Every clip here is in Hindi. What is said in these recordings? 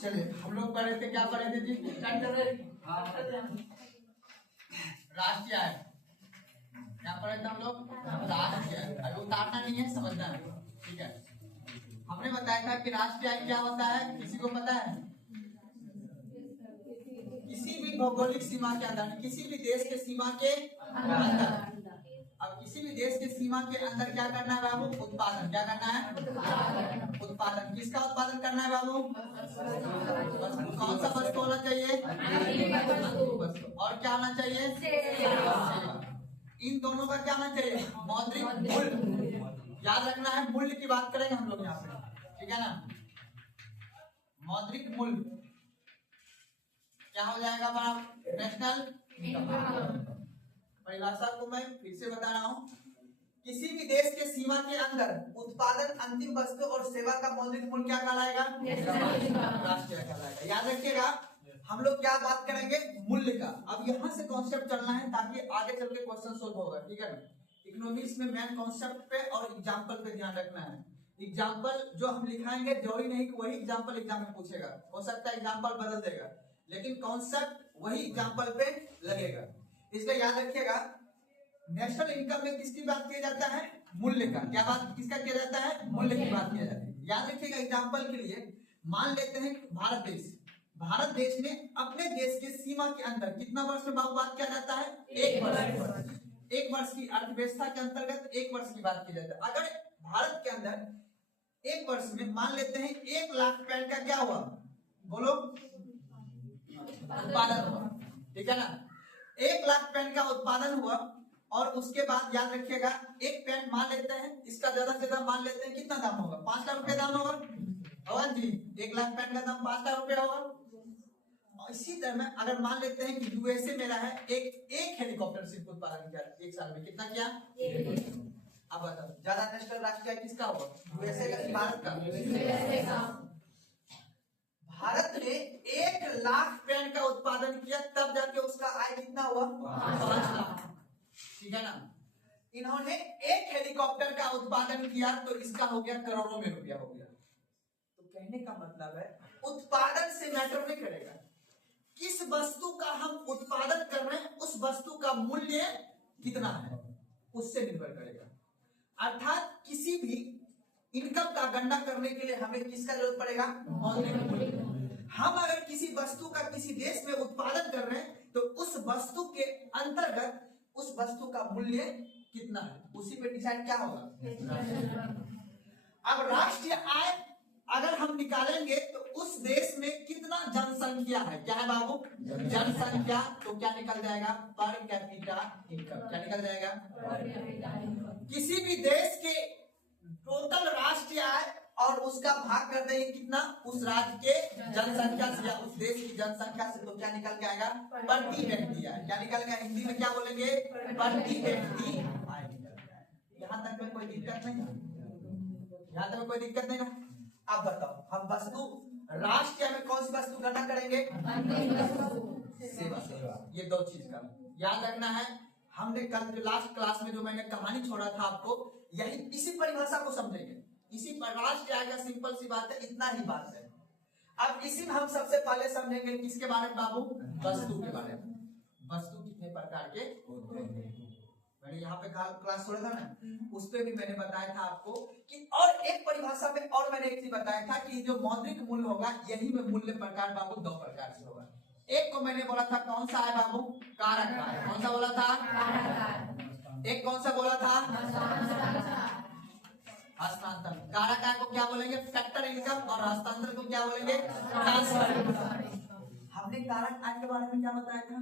चलिए हम लोग पढ़े थे, क्या पढ़े थे जी? राष्ट्रीय आय क्या पढ़े थे हम लोग? राष्ट्रीय आय। अभी उतारना नहीं है, समझना है, ठीक है। हमने बताया था कि राष्ट्रीय आय क्या होता है, किसी को पता है? किसी भी भौगोलिक सीमा के अंदर, किसी भी देश के सीमा के अंदर, अब किसी भी देश के सीमा के अंदर क्या करना है बाबू? उत्पादन। क्या करना है? उत्पादन। किसका उत्पादन करना है बाबू? कौन सा वस्तु होना चाहिए? और क्या होना चाहिए? सेवा। इन दोनों का क्या होना चाहिए? मौद्रिक मूल्य। याद रखना है, मूल्य की बात करेंगे हम लोग यहाँ पे, ठीक है ना। मौद्रिक मूल्य क्या हो जाएगा बाबू? National income. परिभाषा को मैं फिर से बता रहा हूँ, किसी भी देश के सीमा के अंदर उत्पादन अंतिम वस्तु और सेवा का मौद्रिक मूल्य क्या कहलाएगा? राष्ट्रीय कहलाएगा। याद रखिएगा, हम लोग क्या बात करेंगे? मूल्य का। अब यहाँ से कॉन्सेप्ट चलना है ताकि आगे चल के क्वेश्चन सोल्व होगा, ठीक है। इकोनॉमिक्स में मेन कॉन्सेप्ट पे और एग्जाम्पल पे ध्यान रखना है। एग्जाम्पल जो हम लिखाएंगे जरूरी नहीं कि वही एग्जाम्पल एग्जाम में पूछेगा, हो सकता है एग्जाम्पल बदल देगा, लेकिन कॉन्सेप्ट वही एग्जाम्पल पे लगेगा। इसलिए याद रखिएगा, नेशनल इनकम में किसकी बात किया जाता है? मूल्य का। क्या बात किसका किया जाता है? मूल्य की बात किया जाती है। याद रखिएगा, एग्जाम्पल के लिए मान लेते हैं भारत देश ने अपने देश के सीमा के अंदर कितना वर्ष में बात किया जाता है? 1 वर्ष। 1 वर्ष की अर्थव्यवस्था के अंतर्गत 1 वर्ष की बात की जाती है। अगर भारत के अंदर 1 वर्ष में मान लेते हैं 1 लाख पैन का क्या हुआ? बोलो, उत्पादन हुआ, ठीक है ना। 1 लाख पेन का उत्पादन हुआ और उसके बाद याद रखिएगा, एक पेन मान लेते हैं, इसका ज्यादा से ज्यादा मान लेते हैं कितना दाम होगा? 5 लाख रुपए दाम होगा जी। 1 लाख पेन का दाम 5 लाख रुपए होगा। और इसी तरह में अगर मान लेते हैं कि यूएसए मेरा है, एक हेलीकॉप्टर सिर्फ उत्पादन किया 1 साल में, कितना किया? अब बताओ, ज्यादा नेशनल राष्ट्रीय किसका होगा? यूएसए का, भारत का? भारत ने 1 लाख पेन का उत्पादन किया, तब जाके उसका आय कितना हुआ? 5 लाख, ठीक है ना। इन्होंने 1 हेलीकॉप्टर का उत्पादन किया तो इसका हो गया करोड़ों में रुपया हो गया। तो कहने का मतलब है, उत्पादन से मैटर नहीं करेगा, किस वस्तु का हम उत्पादन कर रहे हैं उस वस्तु का मूल्य कितना है उससे निर्भर करेगा। अर्थात किसी भी इनकम का गणना करने के लिए हमें किसका जरूरत पड़ेगा? मौद्रिक मूल्य। हम अगर किसी वस्तु का किसी देश में उत्पादन कर रहे हैं तो उस वस्तु के अंतर्गत उस वस्तु का मूल्य कितना है, उसी पे डिसाइड क्या होगा। अब राष्ट्रीय आय अगर हम निकालेंगे तो उस देश में कितना जनसंख्या है, क्या है बाबू? जनसंख्या। तो क्या निकल जाएगा? Per capita income. क्या निकल जाएगा? किसी भी देश के टोटल राष्ट्रीय आय और उसका भाग कर देंगे कितना? उस राज्य के जनसंख्या से या उस देश की जनसंख्या से, तो क्या निकल के आएगा? प्रति व्यक्ति आय। क्या निकल गया? हिंदी में क्या बोलेंगे? प्रति व्यक्ति आय निकल गया। यहाँ तक में कोई दिक्कत नहीं है? यहाँ तक में कोई दिक्कत नहीं है? अब बताओ, हम वस्तु राष्ट्रीय में कौन सी वस्तु गणना करेंगे? सेवा। ये 2 चीज का याद रखना है। हमने कल लास्ट क्लास में जो मैंने कहानी छोड़ा था आपको, यही इसी परिभाषा को समझेंगे। इसी पर राष्ट्रीय आय का सिंपल सी बात है, इतना ही बात है। अब इसी में हम सबसे पहले समझेंगे किसके बारे में बाबू? वस्तु के बारे में। वस्तु कितने प्रकार के होते हैं, मैंने यहाँ पे क्लास छोड़ा था ना, उस पे भी मैंने बताया था आपको कि, और एक परिभाषा में और मैंने एक चीज बताया था कि जो मौद्रिक मूल्य होगा, यही में मूल्य प्रकार बाबू 2 प्रकार से होगा। एक को मैंने बोला था कौन सा है बाबू? कारक आय। कौन सा बोला था? एक कौन सा बोला था? हस्तांतरण। कारक आय को क्या बोलेंगे? Factor income. और हस्तांतरण को क्या बोलेंगे? Transfer income. हमने कारक आय के बारे में क्या बताया था?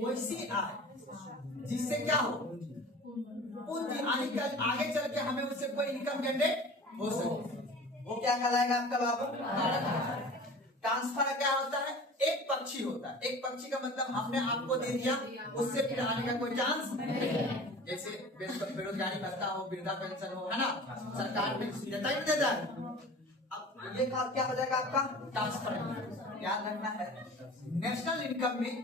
वैसी आय जिससे क्या हो? पूंजी आने आगे चल के हमें उससे कोई इनकम जनरेट हो सके, वो क्या कहलाएगा आपका बाबू? कारक आय। ट्रांसफर क्या होता है? एक पक्षी होता है। एक पक्षी का मतलब हमने आपको दे दिया, उससे फिर आने का कोई चांस नहीं है। जैसे बेरोजगारी भत्ता हो, वृद्धा पेंशन हो, है ना, सरकार में देता ही देता है। अब ये क्या हो जाएगा आपका? ट्रांसफर। याद रखना है, नेशनल इनकम में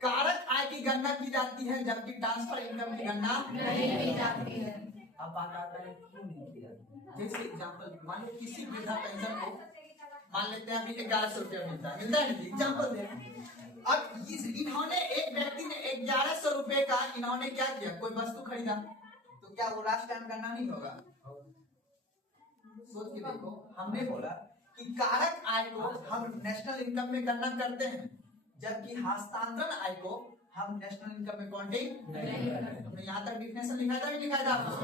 कारक आय की गणना की जाती है, जबकि ट्रांसफर इनकम की गणना नहीं की जाती है। अब बात आता है क्यों नहीं की जाती। जैसे एग्जाम्पल मान लो किसी वृद्धा पेंशन को मान लेते हैं अभी 1100 रुपया मिलता है ना, एग्जाम्पल दे रहे हैं। अब इन्होंने एक व्यक्ति ने 1100 रुपए का इन्होंने क्या किया, कोई वस्तु खरीदा, तो क्या वो राशि दान करना नहीं होगा? सोच के देखो, हमने बोला कि कारक आय को हम नेशनल इनकम में गणना करते हैं, जबकि हस्तांतरण आय को हम नेशनल इनकम में काउंटिंग नहीं करते। यहाँ तक डिफिनेशन लिखा था, लिखा था आपको,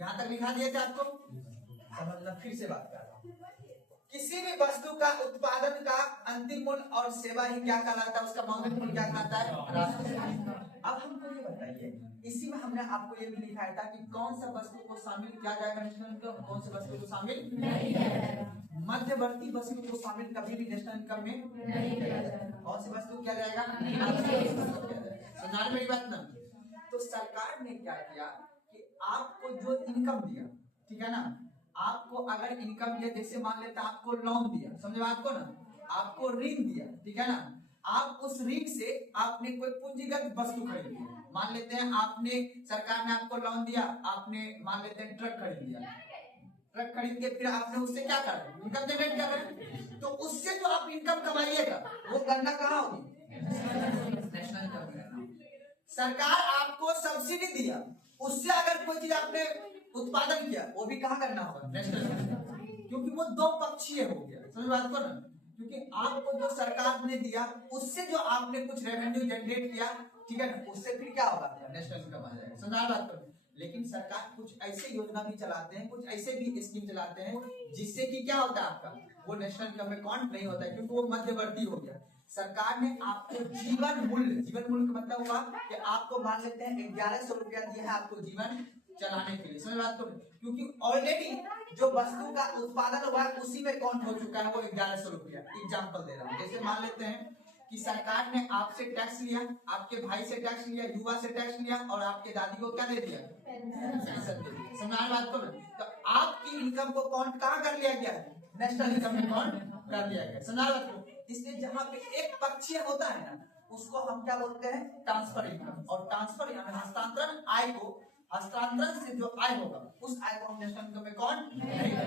यहाँ तक लिखा दिए थे आपको, समझना। फिर से बात कर रहा हूँ, किसी भी वस्तु का उत्पादन का अंतिम मूल्य और सेवा ही क्या कहलाता है, उसका मौद्रिक मूल्य क्या कहलाता है, राशि। अब हमको ये बताइए, इसी में हमने आपको ये भी लिखाया था कि कौन सा वस्तु को शामिल किया जाएगा नेशनल इनकम, कौन सी वस्तु को शामिल नहीं किया जाएगा। मध्यवर्ती वस्तु को शामिल कभी भी नेशनल इनकम में नहीं किया जाएगा। कौन सी वस्तु किया जाएगा, समझ मेरी बात ना। तो सरकार ने क्या किया कि आपको जो इनकम दिया, ठीक है ना, आपको अगर इनकम दिया, जैसे मान लेते हैं आपको लोन दिया, समझे बात को ना, आपको ऋण दिया, ठीक है ना, आप उस ऋण से आपने कोई पूंजीगत वस्तु खरीदी, मान लेते हैं आपने, सरकार ने आपको लोन दिया, आपने मान लेते हैं ट्रक खरीद लिया, ट्रक खरीद के फिर आपने उससे क्या कर इनकम जनरेट कर रहे हैं, तो उससे जो आप इनकम कमाइएगा वो गणना कहाँ होगी, नेशनल इनकम में। सरकार आपको सब्सिडी दिया, उससे अगर कोई चीज आपने उत्पादन किया, वो भी कहाँ करना होगा, नेशनल इनकम, क्योंकि वो दो पक्षीय हो गया, समझ बात को ना। क्योंकि आपको जो सरकार ने दिया, उससे जो आपने कुछ रेवेन्यू जनरेट किया, ठीक है ना, उससे फिर क्या होगा, नेशनल इनकम आ जाएगा, समझ बात को। लेकिन सरकार कुछ ऐसे योजना भी चलाते हैं, कुछ ऐसे भी स्कीम चलाते हैं जिससे कि क्या होता है आपका, वो नेशनल इनकम में काउंट नहीं होता है, क्योंकि वो मध्यवर्ती हो गया। सरकार ने आपको जीवन मूल्य का मतलब हुआ कि आपको मान लेते हैं 1100 रुपया दिया है आपको जीवन चलाने के लिए, समझ बात को, क्योंकि ऑलरेडी जो वस्तु का उत्पादन हुआ है उसी में काउंट हो चुका है वो 1100 रुपया। एग्जाम्पल दे रहा हूँ, जैसे मान लेते हैं कि सरकार ने आपसे टैक्स लिया, आपके भाई से टैक्स लिया, युवा से टैक्स लिया, और आपके दादी को क्या दे दिया, समझ बात को। तो आपकी इनकम को काउंट कहाँ कर लिया गया है, नेशनल इनकम में काउंट कर लिया गया, समझ बात को। इसलिए जहाँ पे एक पक्षीय होता है ना, उसको हम क्या बोलते हैं, ट्रांसफर इनकम। और ट्रांसफर यानी हस्तांतरण आय को, हस्तांतरण से जो आय होगा उस आय को हम नेशनल इनकम में काउंट नहीं करेंगे।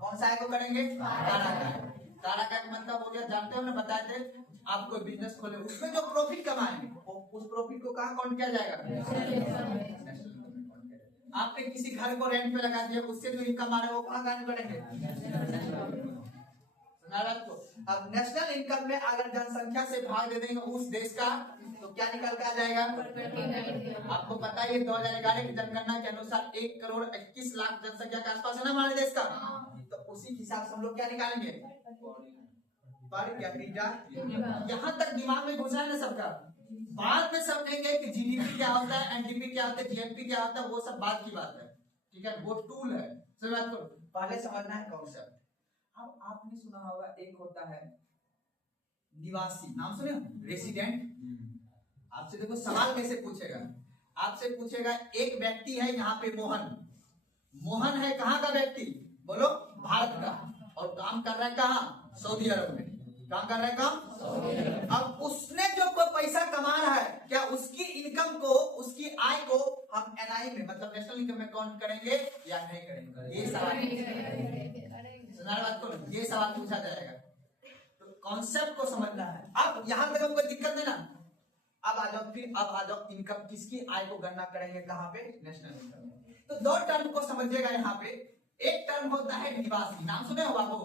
कौन सा आय को करेंगे, कारक आय का मतलब हो गया, जानते हो ना, बताए थे, आप कोई बिजनेस खोले, उसमें जो प्रॉफिट कमाएंगे उस प्रॉफिट को कहाँ काउंट किया जाएगा, आपने किसी घर को रेंट पे लगा दिया, उससे जो इनकम आ रहा है वो कहाँ काउंट करेंगे, तो अब नेशनल इनकम में अगर जनसंख्या से भाग दे देंगे उस देश का, तो क्या निकल के आ जाएगा, आपको पता है 2011 की जनगणना के अनुसार 1,21,00,000 जनसंख्या के आसपास है ना हमारे देश का, तो उसी हिसाब से हम लोग क्या निकालेंगे, पर कैपिटा। यहाँ तक दिमाग में घुसा है ना सबका, बाद में समझेंगे कि जीडीपी क्या होता है, एनडीपी क्या होता है, जीएनपी क्या होता है, वो सब बात की बात है, ठीक है, वो टूल है, पहले समझना है कॉन्सेप्ट। अब आपने सुना होगा एक होता है निवासी, नाम सुने, रेसिडेंट। आपसे देखो सवाल कैसे पूछेगा, आपसे पूछेगा एक व्यक्ति है यहाँ पे मोहन, मोहन है कहाँ का व्यक्ति, बोलो भारत का, और काम कर रहा है कहाँ, सऊदी अरब में, काम कर रहा है काम। अब उसने जो कोई पैसा कमा रहा है, क्या उसकी इनकम को, उसकी आय को हम एनआई में, मतलब नेशनल इनकम में काउंट करेंगे या नहीं करेंगे, ये सवाल बात को, ये सवाल पूछा जाएगा। तो कॉन्सेप्ट को समझना है। अब यहाँ तक कोई दिक्कत नहीं ना, अब आ जाओ, फिर अब आ जाओ इनकम, किसकी आय को गणना करेंगे कहाँ पे, नेशनल इनकम में। तो दो टर्म को समझिएगा यहाँ पे। एक टर्म होता है निवासी, नाम सुने हो बाबू,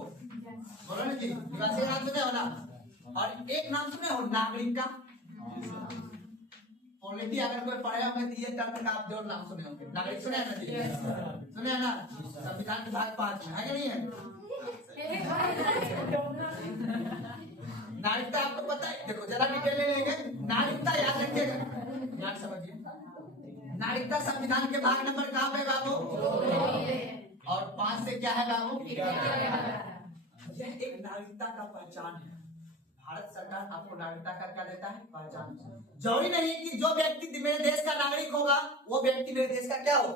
बोलो ना जी, निवासी नाम सुने हो ना, और एक नाम सुने हो नागरिक का। ऑलरेडी अगर कोई पढ़े होंगे तो ये टर्म का आप जरूर नाम सुने होंगे, नागरिक सुने हैं ना जी, सुने हैं ना, संविधान के भाग 5 में है कि नहीं है। नागरिकता आपको पता है, देखो जरा डिटेल ले लेंगे, नागरिकता याद रखिएगा, याद समझिए, नागरिकता संविधान के भाग नंबर कहाँ पे बाबू, और 5 से क्या है बाबू, यह एक नागरिकता का पहचान है। भारत सरकार आपको नागरिकता का क्या देता है, पहचान। जरूरी नहीं कि जो व्यक्ति मेरे देश का नागरिक होगा वो व्यक्ति मेरे देश का क्या हो,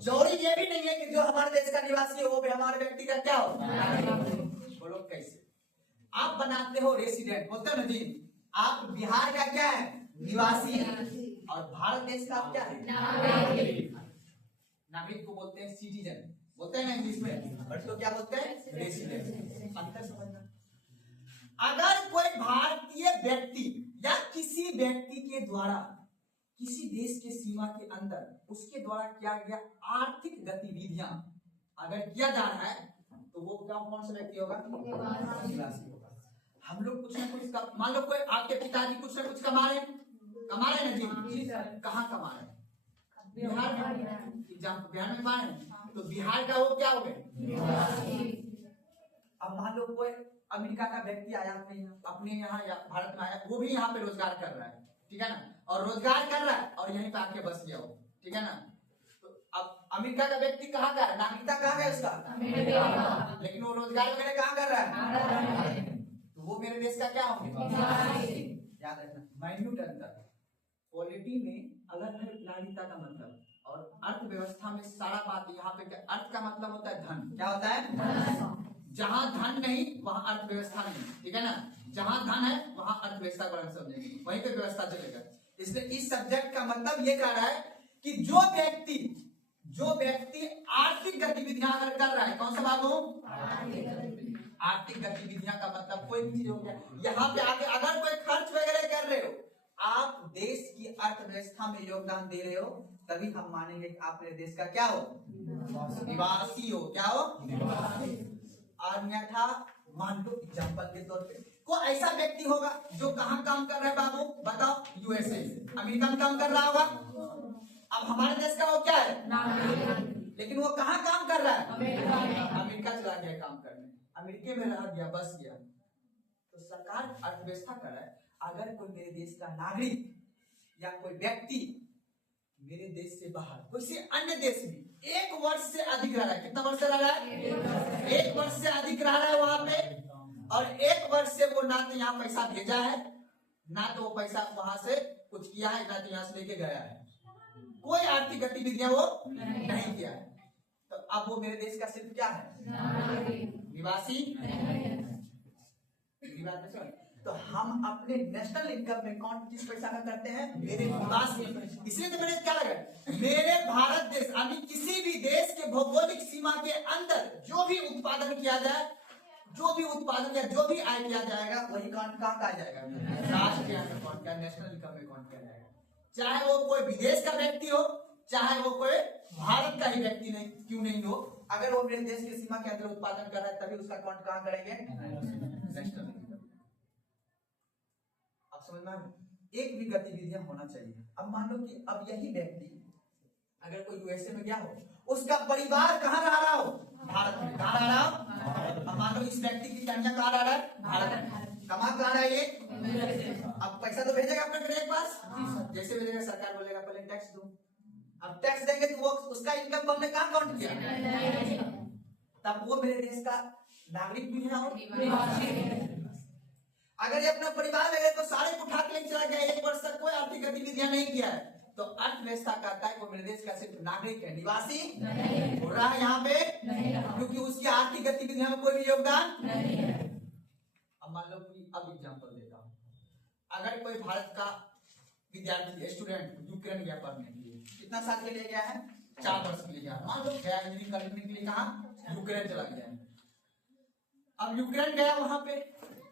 जरूरी ये भी नहीं है कि जो हमारे देश का निवासी हो वो भी हमारे व्यक्ति का क्या हो। बोलो कैसे, आप बनाते हो रेसिडेंट, बोलते हो ना जी, आप बिहार का क्या है, निवासी है, और भारत देश का आप क्या है, नागरिक को बोलते हैं सिटीजन। बोलते हैं ना इंग्लिश में, बट तो क्या बोलते हैं रेसिडेंट। अंतर समझना। अगर कोई भारतीय व्यक्ति या किसी व्यक्ति के द्वारा किसी देश के सीमा के अंदर उसके द्वारा किया गया आर्थिक गतिविधियां अगर किया जा रहा है तो वो क्या कौन सा व्यक्ति होगा? निवासी होगा। हम लोग कुछ ना कुछ मान लो कोई आपके पिताजी कुछ ना कुछ कमा रहे ना जी, कहाँ कमा रहे हैं? बिहार में। बिहार में कमा रहे हैं तो बिहार का वो क्या हो गए? अब मान लो कोई अमेरिका का व्यक्ति आया अपने यहाँ या भारत में आया, वो भी यहाँ पे रोजगार कर रहा है, ठीक है ना, और रोजगार कर रहा है और यहीं पे आके बस गया वो, ठीक है ना। तो अब अमेरिका का व्यक्ति कहाँ का है? नागरिकता कहाँ है उसका? लेकिन वो रोजगार वगैरह कहाँ कर रहा है? तो वो मेरे देश का क्या होंगे? याद रखना, माइन्यूट अंतर। पॉलिटी में अलग है नागरिकता का मतलब, और अर्थव्यवस्था में सारा बात यहाँ पे अर्थ का मतलब होता है धन। क्या होता है? जहां धन नहीं वहां अर्थव्यवस्था नहीं, ठीक है ना। जहां धन है वहां अर्थव्यवस्था को समझेंगे, वहीं पे व्यवस्था चलेगा। इसलिए इस सब्जेक्ट का मतलब ये कह रहा है कि जो व्यक्ति आर्थिक गतिविधियां अगर कर रहा है, कौन सा बाबू? आर्थिक गतिविधियां का मतलब कोई भी चीज हो गया, यहाँ पे आके अगर कोई खर्च वगैरह कर रहे हो, आप देश की अर्थव्यवस्था में योगदान दे रहे हो, तभी हम मानेंगे कि आप मेरे देश का क्या हो? निवासी हो। क्या हो? अन्यथा मान लो एग्जाम्पल के तौर पे कोई ऐसा व्यक्ति होगा जो कहाँ काम कर रहा है बाबू? बताओ। यूएसए, अमेरिका में काम कर रहा होगा। अब हमारे देश का वो क्या है? लेकिन वो कहाँ काम कर रहा है? अमेरिका चला गया काम करने, अमेरिका में रह गया, बस गया। तो सरकार अर्थव्यवस्था कर रहा है। अगर कोई मेरे देश का नागरिक या कोई व्यक्ति मेरे देश से बाहर किसी अन्य देश में 1 वर्ष से अधिक रह रहा है, कितना वर्ष रह रहा है? 1 वर्ष से अधिक रह रहा है वहां पे, और 1 वर्ष से वो ना तो यहाँ पैसा भेजा है, ना तो वो पैसा वहां से कुछ किया है, ना तो यहाँ से लेके गया है, कोई आर्थिक गतिविधियां वो नहीं किया है, तो अब वो मेरे देश का सिर्फ क्या है? निवासी। तो हम अपने नेशनल इनकम में काउंट किस पैसा का करते हैं? मेरे निवासी। इसलिए तो मैंने क्या लगा, मेरे भारत देश यानी किसी भी देश के भौगोलिक सीमा के अंदर जो भी उत्पादन किया जाए, जो भी उत्पादन या जो भी आय किया जाएगा, वही काउंट कहाँ का जाएगा? राष्ट्रीय आय में काउंट किया, नेशनल इनकम में काउंट किया जाएगा। चाहे वो कोई विदेश का व्यक्ति हो, चाहे वो कोई भारत का ही व्यक्ति नहीं क्यों नहीं हो, अगर वो मेरे देश की सीमा के अंदर उत्पादन कर रहा है, तभी उसका काउंट कहाँ करेंगे? National income. अब समझना, एक भी गतिविधियां होना चाहिए। अब मान लो कि अब यही व्यक्ति अगर कोई यूएसए में गया हो, उसका परिवार कहाँ रह रहा हो? भारत में। कहाँ रह रहा हो? अब मान लो इस व्यक्ति की कन्या कहाँ रह रहा है? भारत में। कमा कहाँ रहा है ये? अब पैसा तो भेजेगा अपने के पास, जैसे भेजेगा सरकार बोलेगा पहले टैक्स दो। अब टैक्स देंगे तो वो उसका इनकम हमने कहाँ काउंट किया? तब वो मेरे देश का नागरिक भी है। अगर ये अपना परिवार लगे तो सारे उठा के चला गया, 1 वर्ष तक कोई आर्थिक गतिविधियां नहीं किया है, तो अर्थव्यवस्था कहता है वो मेरे देश का सिर्फ नागरिक है, निवासी हो रहा है यहाँ पे, क्योंकि उसकी आर्थिक गतिविधियों में कोई भी योगदान नहीं है। अब मान लो कि अब एग्जांपल देता हूँ, अगर कोई भारत का विद्यार्थी स्टूडेंट यूक्रेन गया पढ़ने के लिए, कितना साल के लिए गया है? 4 वर्ष के लिए गया, मान लो गया इंजीनियरिंग करने के लिए, कहाँ? यूक्रेन चला गया। अब यूक्रेन गया वहां पे,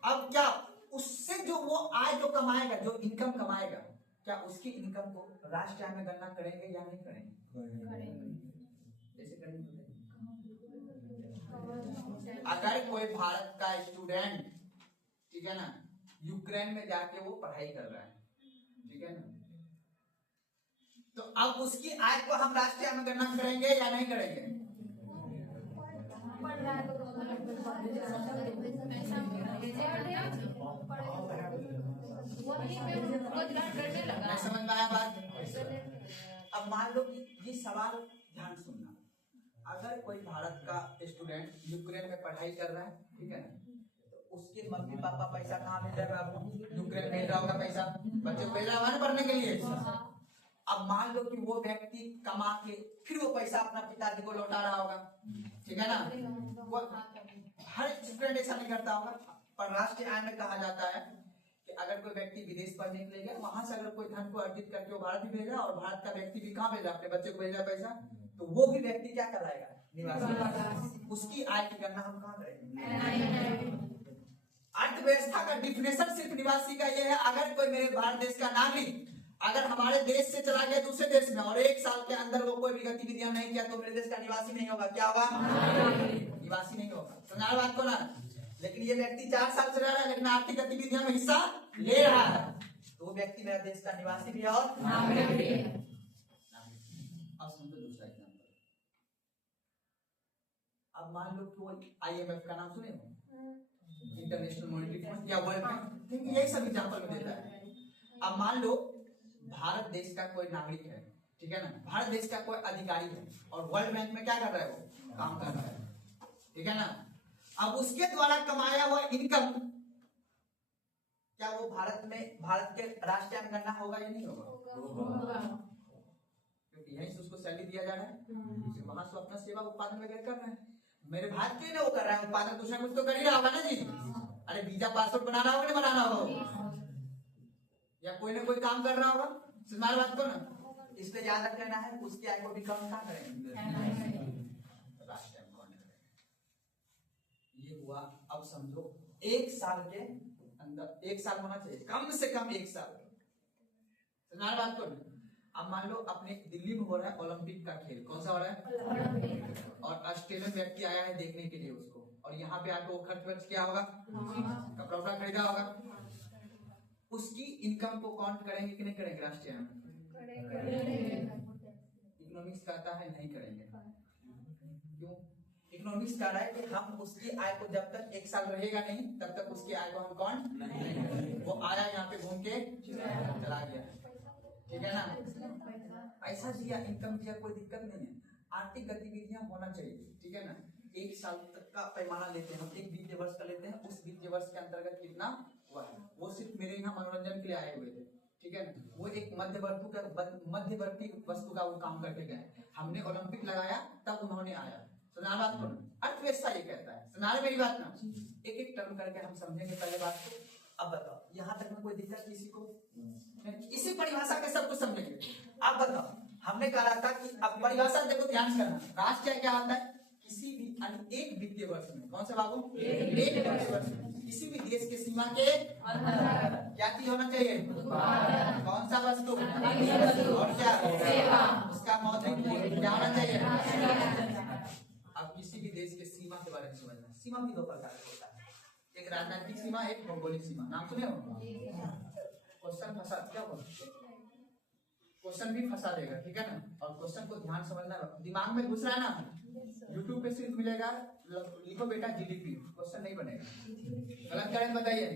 अब क्या उससे जो वो आय जो कमाएगा, जो इनकम कमाएगा, क्या उसकी इनकम को राष्ट्रीय आय में गणना करेंगे या नहीं करेंगे? जैसे करेंगे। अगर कोई भारत का स्टूडेंट, ठीक है ना, यूक्रेन में जाके वो पढ़ाई कर रहा है, ठीक है ना, तो अब उसकी आय को हम राष्ट्रीय आय में गणना करेंगे या नहीं करेंगे? समझ में आया बात? अब मान लो कि ये सवाल ध्यान सुनना, अगर कोई भारत का स्टूडेंट यूक्रेन में पढ़ाई कर रहा है, ठीक है ना, तो उसके मम्मी पापा पैसा कहाँ भेज रहा है? यूक्रेन भेज रहा होगा पैसा, बच्चे को भेज रहा होगा ना पढ़ने के लिए। अब मान लो कि वो व्यक्ति कमा के फिर वो पैसा अपना पिताजी को लौटा रहा होगा, ठीक है ना, वो हर स्टूडेंट ऐसा नहीं करता होगा, पर राष्ट्रीय आय में कहा जाता है कि अगर कोई व्यक्ति विदेश पढ़ने के लिए गया, वहां से अगर कोई धन को अर्जित करके वो भारत भी भेजा, और भारत का व्यक्ति भी कहाँ भेजा? अपने बच्चे को भेजा पैसा, तो वो भी व्यक्ति क्या कहलाएगा? निवासी, उसकी आय की गणना हम कहाँ करेंगे? अर्थव्यवस्था का डिफिनेशन सिर्फ निवासी का ये है, अगर कोई मेरे भारत देश का नागरिक अगर हमारे देश से चला गया दूसरे देश में और 1 साल के अंदर वो कोई भी गतिविधियां नहीं किया तो मेरे देश का निवासी नहीं होगा। क्या होगा? निवासी नहीं होगा। समझा बात को ना? लेकिन ये व्यक्ति 4 साल से रह रहा है लेकिन आर्थिक गतिविधियों में हिस्सा ले रहा है तो वो व्यक्ति मेरा देश का निवासी भी है और नागरिक भी है। अब समझो दूसरा एग्जांपल। अब मान लो कि वो IMF का नाम सुने हो, इंटरनेशनल मॉनेटरी फंड या वर्ल्ड बैंक, क्योंकि यही सब एग्जांपल में देता है। अब मान लो भारत देश का कोई नागरिक है, ठीक है ना, भारत देश का कोई अधिकारी है और वर्ल्ड बैंक में क्या कर रहा है? वो काम कर रहा है, ठीक है ना। अब उसके द्वारा कमाया हुआ इनकम क्या वो भारत के राष्ट्रीय में गणना होगा या नहीं होगा? क्योंकि यहीं से उसको सैलरी दिया जा रहा है, वहां से अपना सेवा उत्पादन वगैरह कर रहा है। मेरे भारत के लिए वो कर रहा है उत्पादन, दूसरा कुछ तो कर ही रहा होगा ना जी। अरे वीजा पासपोर्ट बनाना होगा नहीं बनाना होगा, या कोई ना कोई काम कर रहा होगा। तुम्हारी बात को ना, इसलिए याद रख लेना है उसकी आय को भी कम कहाँ करेंगे? राष्ट्रीय में कौन करेंगे? ये हुआ। अब समझो 1 साल के अंदर 1 साल होना चाहिए, कम से कम 1 साल। तुम्हारी बात को ना, अब मान लो अपने दिल्ली में हो रहा है ओलंपिक का खेल, कौन सा हो रहा है? और ऑस्ट्रेलियन व्यक्ति आया है देखने के लिए उसको, और यहाँ पे आके वो खर्च किया होगा, कपड़ा उपड़ा खरीदा होगा, उसकी इनकम को काउंट करेंगे कि नहीं करेंगे? राष्ट्रीय में इकोनॉमिक्स कहता है नहीं करेंगे। क्यों? इकोनॉमिक्स कह रहा है कि हम उसकी आय को जब तक 1 साल रहेगा नहीं तब तक उसकी आय को हम काउंट नहीं करेंगे। वो आया यहाँ पे घूम के चला गया, ठीक है ना। ऐसा दिया इनकम दिया, कोई दिक्कत नहीं है, आर्थिक गतिविधियां होना चाहिए, ठीक है ना। 1 साल तक का पैमाना लेते हैं हम, एक वित्तीय वर्ष का लेते हैं, उस वित्तीय वर्ष के अंतर्गत कितना हुआ है। वो सिर्फ मेरे यहाँ मनोरंजन के लिए आए हुए थे, ठीक है ना। वो एक मध्यवर्ती वस्तु का वो काम करके गए, हमने ओलंपिक लगाया तब उन्होंने आया। सुना बात को? अर्थव्यवस्था ये कहता है। सुना रहे मेरी बात ना? एक एक टर्म करके हम समझेंगे पहले बात को। अब बताओ यहाँ तक में कोई दिक्कत किसी को? इसी परिभाषा के सब कुछ समझेंगे। अब बताओ, हमने कहा था कि अब परिभाषा देखो ध्यान से करना। राष्ट्र क्या होता है? किसी भी एक वित्तीय वर्ष में, कौन सा बाबू? एक वित्तीय वर्ष में किसी भी देश के सीमा के क्या चीज होना चाहिए? कौन सा वस्तु और क्या उसका मौद्रिक मूल्य क्या होना चाहिए? अब किसी भी देश के सीमा के बारे में समझना। सीमा भी 2 प्रकार की होता है, एक राजनीतिक सीमा, एक भौगोलिक सीमा। नाम सुने हो? क्वेश्चन फंसा क्या बोल, क्वेश्चन भी फंसा देगा, ठीक है ना। और क्वेश्चन को ध्यान समझना, दिमाग में घुस रहा है ना। YouTube पे सिर्फ मिलेगा, लिखो बेटा GDP, क्वेश्चन नहीं बनेगा। गलत करें बताइए।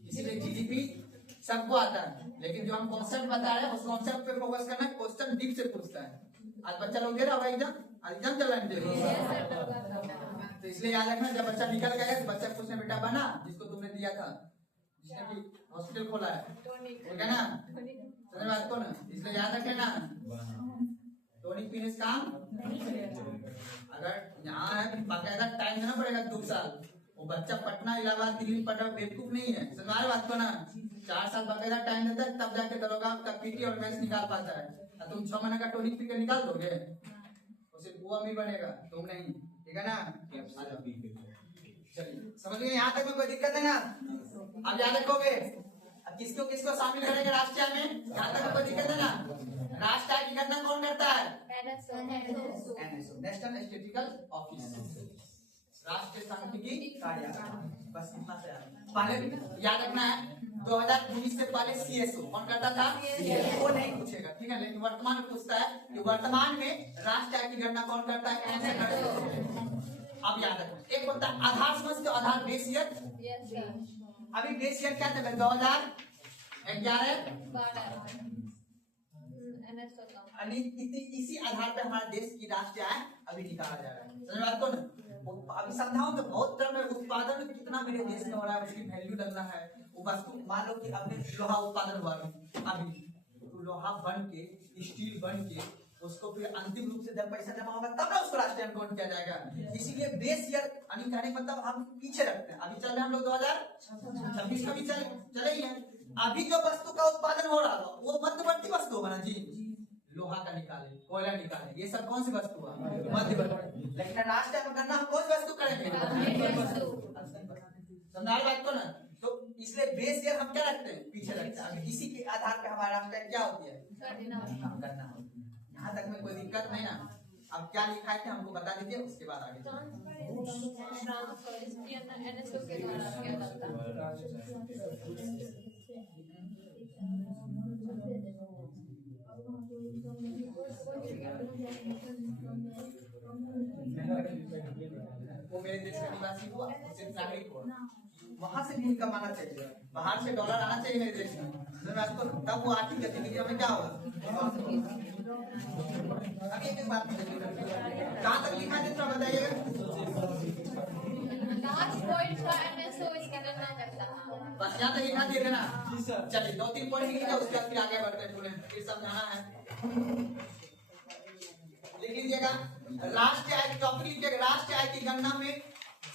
इसीलिए GDP सबको आता है, लेकिन जो हम कॉन्सेप्ट बता रहे हैं उस कॉन्सेप्ट पे फोकस करना है। क्वेश्चन डीप से पूछता है। आज बच्चा लोग दे रहा होगा एग्जाम, आज एग्जाम चल रहा है, तो इसलिए याद रखना जब बच्चा निकल गया तो बच्चा पूछने बेटा बना जिसको तुमने दिया था, जिसने कि हॉस्पिटल खोला है, ठीक है ना। समझ बात को ना, इसलिए याद रखे ना, टॉनिक पीने से काम अगर यहाँ है बाकायदा टाइम देना पड़ेगा 2 साल। वो बच्चा पटना इलाहाबाद दिल्ली पटना बेवकूफ नहीं है। समझ बात को ना, 4 साल बाकायदा टाइम देता है तब जाके दरोगा का PT और मैथ्स निकाल पाता है। तुम 6 महीने का टॉनिक पी के निकाल दोगे, उसे वो अमीर बनेगा, तुम नहीं, ठीक है ना। चलिए समझ गए यहाँ तक में? कोई दिक्कत है ना? अब याद रखोगे अब किसको किसको शामिल करेंगे राष्ट्रीय में? यहाँ तक कोई दिक्कत है ना? राष्ट्रीय की गणना कौन करता है? NSO, नेशनल स्टैटिस्टिकल ऑफिस, राष्ट्रीय सांख्यिकी कार्यालय। बस इतना से पहले याद रखना है। 2019 से पहले CSO कौन करता था? वो नहीं पूछेगा, ठीक है। लेकिन वर्तमान में पूछता है कि वर्तमान में राष्ट्रीय की गणना कौन करता है? कौन से करता है? अब याद रखना, एक होता है आधार, समझते हो? आधार बेस ईयर। अभी बेस ईयर क्या था? 2011 इसी आधार पे हमारे देश की राष्ट्रीय आय अभी निकाला जा रहा है। समझ बात को ना? अभी समझाऊं तो बहुत तरह में उत्पादन कितना मेरे देश में हो रहा है, उसकी वैल्यू लगना है। वो वस्तु मान लो कि अपने लोहा उत्पादन हुआ अभी, तो लोहा बन के, स्टील बन के, उसको फिर अंतिम रूप से जब पैसा जमा होगा तब ना उसको राष्ट्रीय में काउंट किया जाएगा। इसीलिए बेस ईयर यानी कहने का मतलब हम पीछे रखते हैं। अभी चल रहे हम लोग 2026 का भी चले ही है। अभी जो वस्तु का उत्पादन हो रहा है वो मध्यवर्ती वस्तु होगा ना जी, लोहा का निकाले, कोयला निकाले, ये सब कौन सी वस्तु हुआ? मध्यवर्ती। लेकिन राष्ट्र में गणना हम कौन सी वस्तु करेंगे? समझा बात को ना? तो इसलिए बेस ईयर हम क्या रखते हैं? पीछे रखते हैं। अभी इसी के आधार पे हमारा राष्ट्र क्या होती है? गणना होती है। यहाँ तक में कोई दिक्कत नहीं ना? अब क्या लिखा है हमको बता दीजिए, उसके बाद आगे वो मेरे देश का निवासी हुआ, नागरिक हुआ, वहां से भी इनकम आना चाहिए, बाहर से डॉलर आना चाहिए मेरे देश में, तब वो आर्थिक गतिविधियों में क्या होगा? अभी एक बात कहाँ तक लिखा है थोड़ा बताइएगा। बस यहाँ तक लिखा दिए ना? चलिए 2-3 पॉइंट लिख लीजिए, उसके बाद फिर आगे बढ़ते हैं, फिर समझाना है। लिख लीजिएगा राष्ट्रीय आय, टॉपिक लिखिएगा राष्ट्रीय आय की गणना में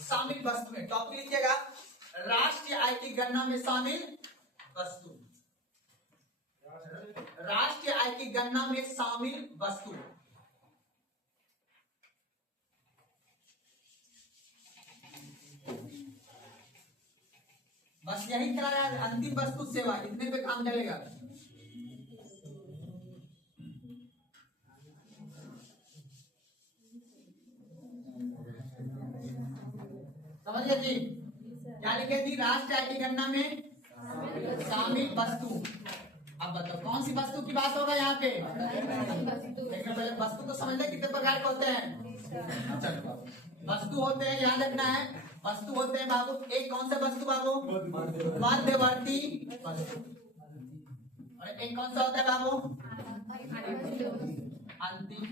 शामिल वस्तुएं। टॉपिक लिखिएगा राष्ट्रीय आय की गणना में शामिल वस्तु। राष्ट्रीय आय की गणना में शामिल वस्तु। बस यही कराया है। अंतिम वस्तु सेवा, इतने पे काम चलेगा। समझिए जी, क्या लिखे थी? राष्ट्रीय आय की गणना में शामिल वस्तु। अब बताओ कौन सी वस्तु की बात होगा यहाँ पे? लेकिन पहले वस्तु तो समझ ले कितने प्रकार के होते हैं। चलो वस्तु होते हैं, याद रखना है। वस्तु होते हैं बाबू, एक कौन सा वस्तु बाबू? मध्यवर्ती वस्तु। और एक कौन सा होता है बाबू? अंतिम।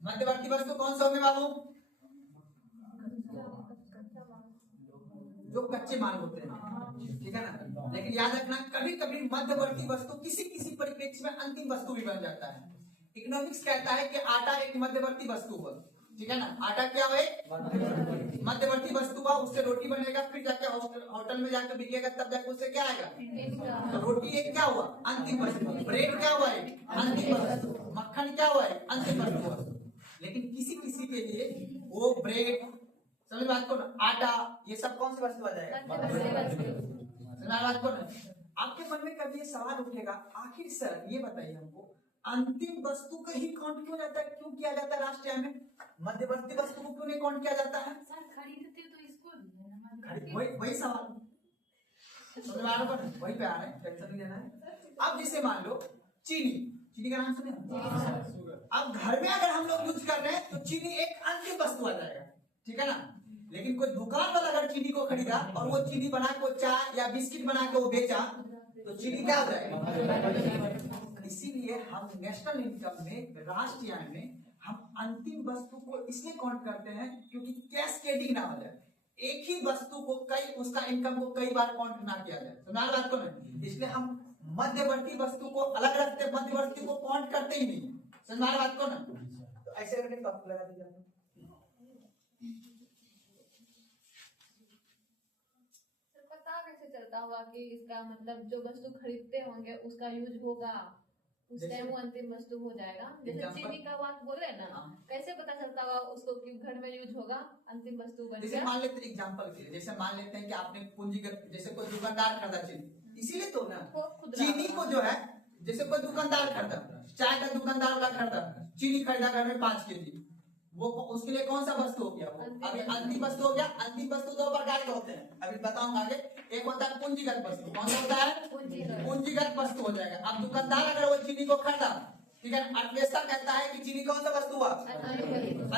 मध्यवर्ती वस्तु कौन सा होंगे बाबू? जो कच्चे माल होते हैं, ठीक है ना? लेकिन याद रखना कभी कभी मध्यवर्ती वस्तु किसी किसी परिप्रेक्ष्य में अंतिम वस्तु भी बन जाता है। इकोनॉमिक्स कहता है कि आटा एक मध्यवर्ती वस्तु हो, ठीक है ना? आटा क्या है? मध्यवर्ती वस्तु हुआ, उससे रोटी बनेगा, फिर जाके होटल में जाकर बिकेगा, तब जाके उससे क्या आएगा? तो रोटी एक क्या हुआ? अंतिम वस्तु। ब्रेड क्या हुआ? अंतिम वस्तु। मक्खन क्या हुआ? अंतिम वस्तु। लेकिन किसी किसी के लिए वो ब्रेड, समझ बात को ना, आटा, ये सब कौन सी वस्तु आ जाएगा? बात को ना। आपके मन में कभी ये सवाल उठेगा, आखिर सर ये बताइए हमको, अंतिम वस्तु का ही काउंट क्यों जाता है? क्यों किया जाता है राष्ट्रीय आय में? मध्यवर्ती वस्तु को क्यों नहीं काउंट किया जाता है? खरीदते तो इसको वही सवाल वही पे आ रहे हैं, टेंशन नहीं लेना है। अब जैसे मान लो चीनी, चीनी का नाम सुने? अब घर में अगर हम लोग यूज कर रहे हैं तो चीनी एक अंतिम वस्तु आ जाएगा, ठीक है ना? लेकिन कोई दुकान वाला अगर चीनी को खरीदा और वो चीनी बना के चाय या बिस्किट बना के वो बेचा, तो चीनी क्या हो जाएगा? इसीलिए हम नेशनल इनकम में, राष्ट्रीय आय में हम अंतिम वस्तु को इसलिए काउंट करते हैं क्योंकि कैस्केडिंग ना हो जाए, एक ही वस्तु को कई, उसका इनकम को कई बार काउंट ना किया जाए। समझ बात को नहीं? इसलिए हम मध्यवर्ती वस्तु को अलग रखते, मध्यवर्ती को काउंट करते ही नहीं। समझ बात को ना? तो ऐसे करके टॉपिक लगा दीजिए। कैसे चलता होगा कि इसका मतलब जो वस्तु खरीदते होंगे उसका यूज होगा, उस टाइम वो अंतिम वस्तु हो जाएगा। जैसे चीनी का बात बोल रहे हैं ना, कैसे पता चलता होगा उसको कि घर में यूज होगा, अंतिम वस्तु बन गया? जैसे मान लेते हैं एग्जांपल के लिए, जैसे मान लेते हैं कि आपने पूंजीगत, जैसे कोई दुकानदार खरीदा चीनी, इसीलिए तो ना चीनी को जो है, जैसे कोई दुकानदार खरीदा, चाय का दुकानदार वाला खरीदा, चीनी खरीदा घर में 5 केजी, वो उसके लिए कौन सा वस्तु हो गया? वो अभी अंतिम वस्तु हो गया। अंतिम वस्तु 2 प्रकार के होते हैं, अभी बताऊंगा आगे। एक होता है पूंजीगत वस्तु। कौन सा होता है? पूंजीगत वस्तु हो जाएगा। अब दुकानदार अगर वो चीनी को खरीदा, ठीक है, अर्थव्यवस्था कहता है कि चीनी कौन सा वस्तु हुआ?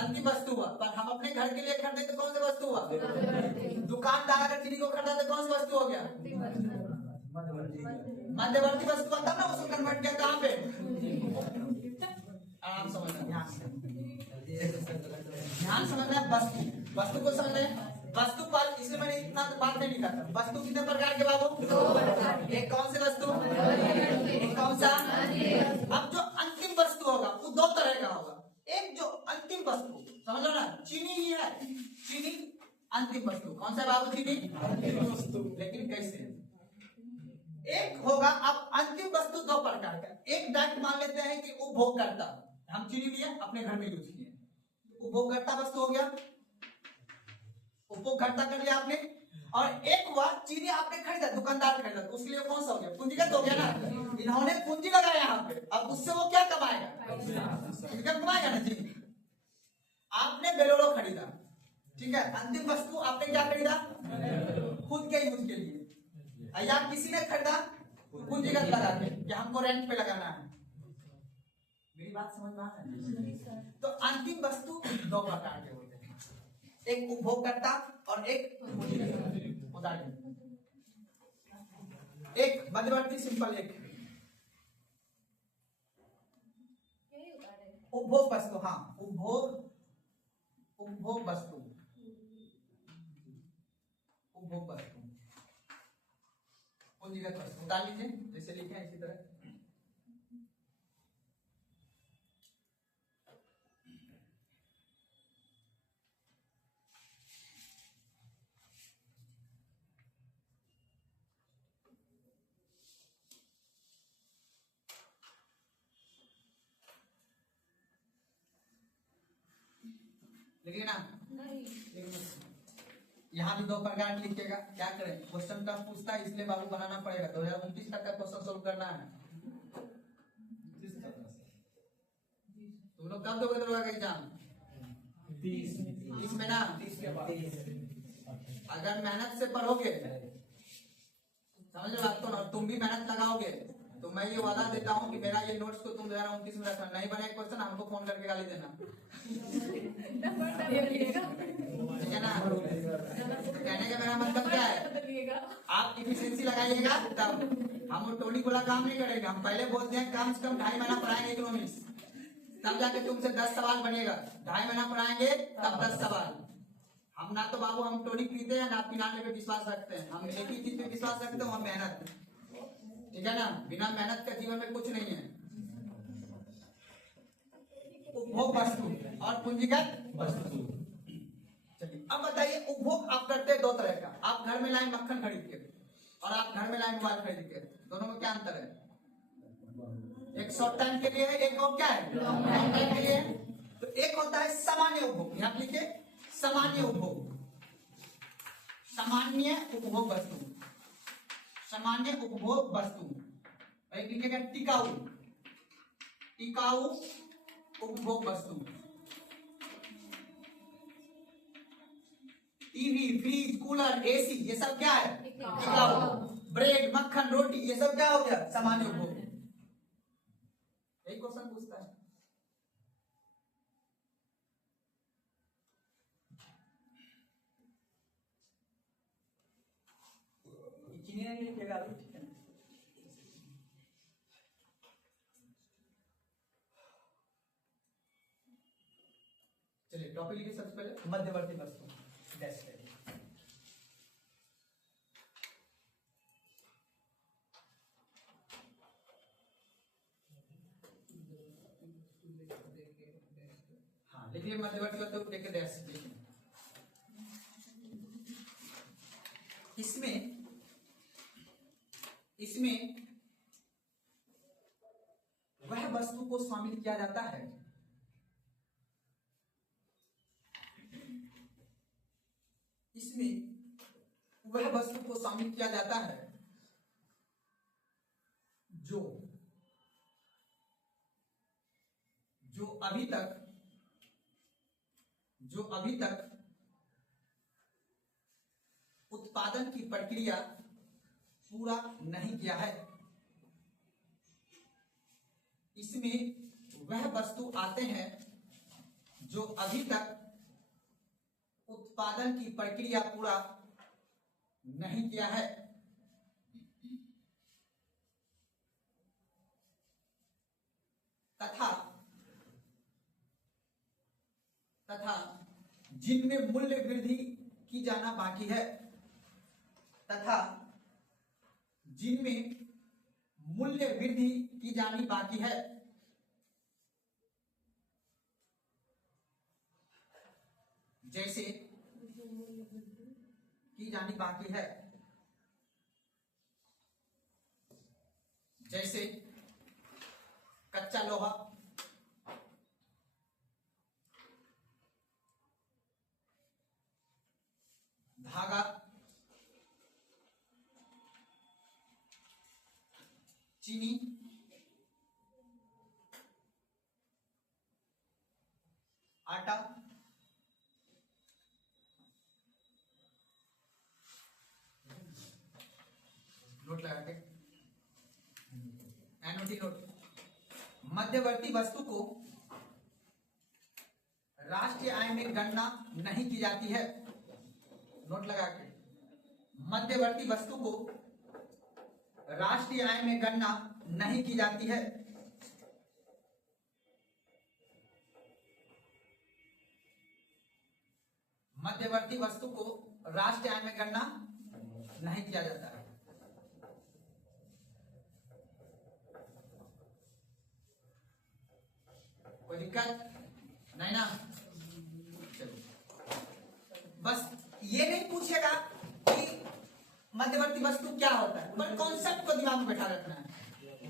अंतिम वस्तु हुआ। पर हम अपने घर के लिए खरीदे तो कौन सा वस्तु हुआ? दुकानदार अगर चीनी को खरीदा तो कौन सा वस्तु हो गया? मध्यवर्ती वस्तु। तब ना उसको कन्वर्ट किया कहाँ पे? आराम समझना, ध्यान समझना। वस्तु, वस्तु को समझना। वस्तु पर, इसलिए मैंने इतना बात नहीं करता। वस्तु कितने प्रकार के बाबू? 2 प्रकार। एक कौन से वस्तु? एक कौन सा? अब जो अंतिम वस्तु होगा वो 2 तरह का होगा। एक जो अंतिम वस्तु, समझ लो ना, चीनी ही है, चीनी अंतिम वस्तु। कौन सा बाबू? चीनी अंतिम वस्तु। लेकिन कैसे? एक होगा, अब अंतिम वस्तु दो प्रकार का। एक डायरेक्ट मान लेते हैं कि उपभोगकर्ता, हम चीनी लिए अपने घर में यूज किए, उपभोगकर्ता वस्तु हो गया, उपभोगकर्ता कर लिया आपने। और एक हुआ चीनी आपने खरीदा, दुकानदार खरीदा, तो उसके लिए कौन सा हो गया, पूंजीगत हो गया ना। इन्होंने पूंजी लगाया यहाँ पे, अब उससे वो क्या कमाएगा, इनकम कमाएगा ना जी। आपने बेलोरो खरीदा, ठीक है, अंतिम वस्तु आपने क्या खरीदा, खुद के यूज के लिए, या किसी ने खरीदा पूंजीगत लगा के कि हमको रेंट पे लगाना है। मेरी बात समझ में आ रही है? तो अंतिम वस्तु दो प्रकार के होते हैं, एक उपभोगकर्ता और एक पूंजीगत। उदाहरण एक मध्यवर्ती सिंपल, एक उपभोग वस्तु, हाँ उपभोग वस्तु, उपभोग वस्तु, पूंजीगत वस्तु। उतार लीजिए जैसे लिखे हैं इसी तरह। लिखिए ना, यहाँ भी दो प्रकार की लिखिएगा। क्या करें, क्वेश्चन टफ पूछता है इसलिए बाबू बनाना पड़ेगा। 2029 तक का क्वेश्चन सोल्व करना है। तुम लोग कब दोगे दरोगा का एग्जाम? 30 में ना, 30 के बाद। अगर मेहनत से पढ़ोगे, समझ लो बात को ना, तुम भी मेहनत लगाओगे, तो मैं ये वादा देता हूँ कि मेरा ये नोट्स को तुम 2029 में रखना। नहीं बने क्वेश्चन हमको फोन करके गाली देना, ठीक है ना। कहने का मेरा मतलब क्या है, आप इफिशिएंसी लगाइएगा तब। हम टोनी बोला काम नहीं करेंगे, हम पहले बोलते हैं कम से कम 2.5 महीना पढ़ाएंगे इकोनॉमिक्स, तब जाके तुमसे 10 सवाल बनेगा। 2.5 महीना पढ़ाएंगे तब 10 सवाल। हम ना तो बाबू हम टोनिक पीते हैं ना पिनाने पे विश्वास रखते हैं, हम एक ही चीज पे विश्वास रखते हैं, हम मेहनत, ठीक है ना। बिना मेहनत का जीवन में कुछ नहीं है। उपभोग वस्तु और पूंजीगत वस्तु। चलिए अब बताइए, उपभोग आप करते हैं दो तरह का। आप घर में लाए मक्खन खरीद के और आप घर में लाए मोबाइल खरीद के, दोनों में क्या अंतर है? एक शॉर्ट टाइम के लिए है, एक और क्या है, लॉन्ग टाइम के लिए है। तो एक होता है सामान्य उपभोग, यहाँ लिखिए सामान्य उपभोग, सामान्य उपभोग वस्तु, सामान्य उपभोग वस्तु। एक लिखिएगा टिकाऊ, टिकाऊ उपभोग वस्तु। टीवी, फ्रिज, कूलर, एसी, ये सब क्या है, टिकाऊ। ब्रेड, मक्खन, रोटी, ये सब क्या हो गया, सामान्य उपभोग। यही क्वेश्चन पूछता है। चीनी नहीं लिखिएगा अभी, ठीक है। चलिए टॉपिक लिखिए सबसे पहले, मध्यवर्ती वस्तु, डैश करिए। हाँ लिखिए मध्यवर्ती वस्तु देखे डैश लिखिए। इसमें वह वस्तु को शामिल किया जाता है जो अभी तक उत्पादन की प्रक्रिया पूरा नहीं किया है। इसमें वह वस्तु आते हैं जो अभी तक उत्पादन की प्रक्रिया पूरा नहीं किया है, तथा जिनमें मूल्य वृद्धि की जाना बाकी है, तथा जिनमें मूल्य वृद्धि की जानी बाकी है। जैसे की जानी बाकी है, जैसे कच्चा लोहा, धागा, चीनी, आटा, नोट लगा के एनओटी नोट। मध्यवर्ती वस्तु को राष्ट्रीय आय में गणना नहीं की जाती है। नोट लगा के, मध्यवर्ती वस्तु को राष्ट्रीय आय में गणना नहीं की जाती है। मध्यवर्ती वस्तु को राष्ट्रीय आय में गणना नहीं किया जाता है। कोई दिक्कत नहीं ना? चलो, बस ये नहीं पूछेगा कि मध्यवर्ती वस्तु क्या होता है, पर कॉन्सेप्ट को दिमाग में बैठा रखना है।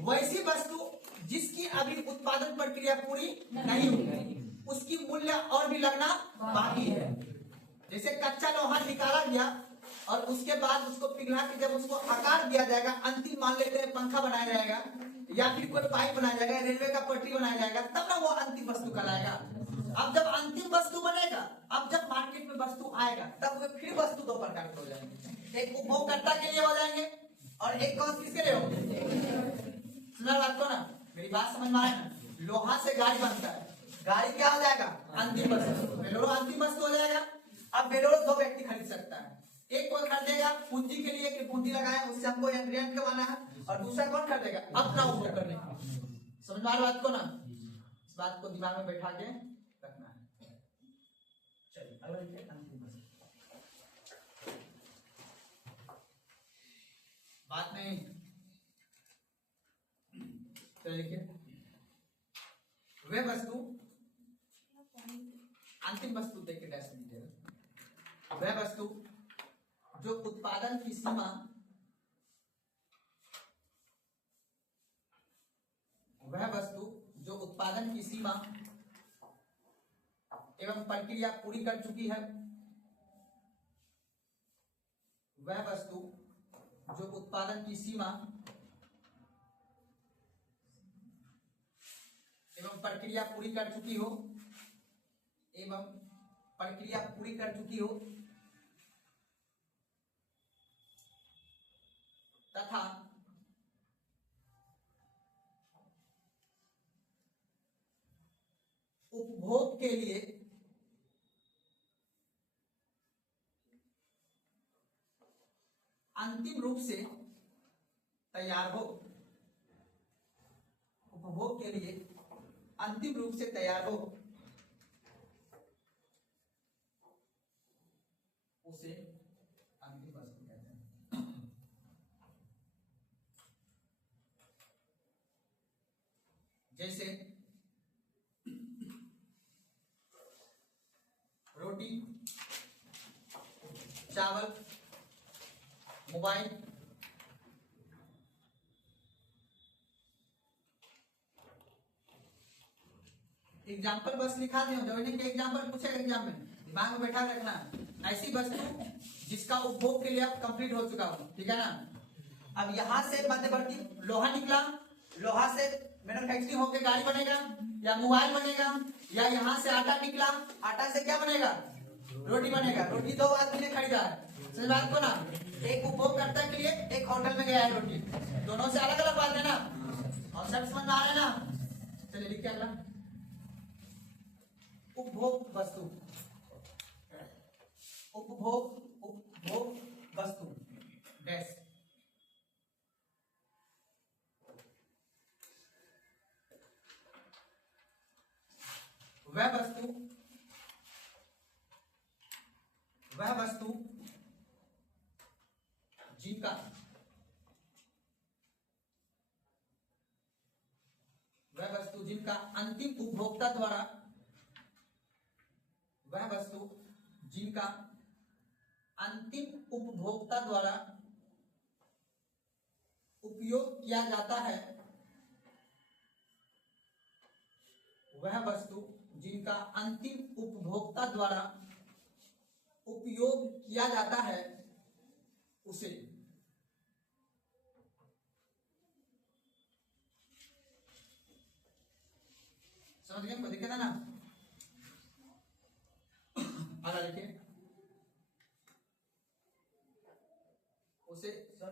वैसी वस्तु जिसकी अभी उत्पादन प्रक्रिया पूरी नहीं हुई, उसकी मूल्य और भी लगना बाकी है। जैसे कच्चा लोहा निकाला गया और उसके बाद उसको पिघला के जब उसको आकार दिया जाएगा, अंतिम मान लेते हैं पंखा बनाया जाएगा या फिर कोई पाइप बनाया जाएगा, रेलवे का पटरी बनाया जाएगा, तब ना वो अंतिम वस्तु कहलाएगा। अब जब अंतिम वस्तु बनेगा, अब जब मार्केट में वस्तु आएगा, तब वे फिर वस्तु दो प्रकार के हो जाएंगे। एक उपभोक्ता के लिए हो जाएंगे और एक कौन किसके लिए होंगे? सुना बात को ना, मेरी बात समझ में आए ना? लोहा से गाड़ी बनता है, गाड़ी क्या हो जाएगा? अंतिम वस्तु। बेलोरो अंतिम वस्तु हो जाएगा। अब बेलोरो दो व्यक्ति खरीद सकता है, एक कौन खरीदेगा पूंजी के लिए कि पूंजी लगाए उससे हमको रेंट कमाना है, और दूसरा कौन खरीदेगा अपना उपभोग करने के लिए। समझ में आ रहा बात को ना? इस बात को दिमाग में बैठा के रखना है। चलिए अगला लिखिए, अंतिम बात नहीं। चलिए लिखिए, वे वस्तु, अंतिम वस्तु देख के डैश दीजिएगा। वह वस्तु जो उत्पादन की सीमा एवं प्रक्रिया पूरी कर चुकी है, वह वस्तु जो उत्पादन की सीमा एवं प्रक्रिया पूरी कर चुकी हो तथा उपभोग के लिए अंतिम रूप से तैयार हो, उपभोग के लिए अंतिम रूप से तैयार हो, उसे अंतिम वस्तु कहते हैं। जैसे रोटी, चावल, मोबाइल, एग्जाम्पल बस लिखा दे, के एग्जाम्पल पूछेगा एग्जाम में, दिमाग में बैठा रखना। ऐसी वस्तु जिसका उपभोग के लिए अब कंप्लीट हो चुका हो, ठीक है ना? अब यहां से मध्यवर्ती लोहा निकला, लोहा से मैन्युफैक्चरिंग होकर गाड़ी बनेगा या मोबाइल बनेगा, या यहाँ से आटा निकला, आटा से क्या बनेगा? रोटी बनेगा। रोटी दो आदमी ने खरीदा है, समझ बात को ना? एक उपभोगकर्ता के लिए, एक होटल में गया है रोटी, दोनों से अलग अलग बात है ना? और सब समझ में आ रहा है ना? चलिए लिख के अगला, उपभोग वस्तु, उपभोग वस्तु डैश। वह वस्तु जिनका अंतिम उपभोक्ता द्वारा, वह वस्तु जिनका अंतिम उपभोक्ता द्वारा उपयोग किया जाता है वह वस्तु जिनका अंतिम उपभोक्ता द्वारा उपयोग किया जाता है उसे। समझ गए? कोई दिक्कत है ना? आगे लिखिए, उसे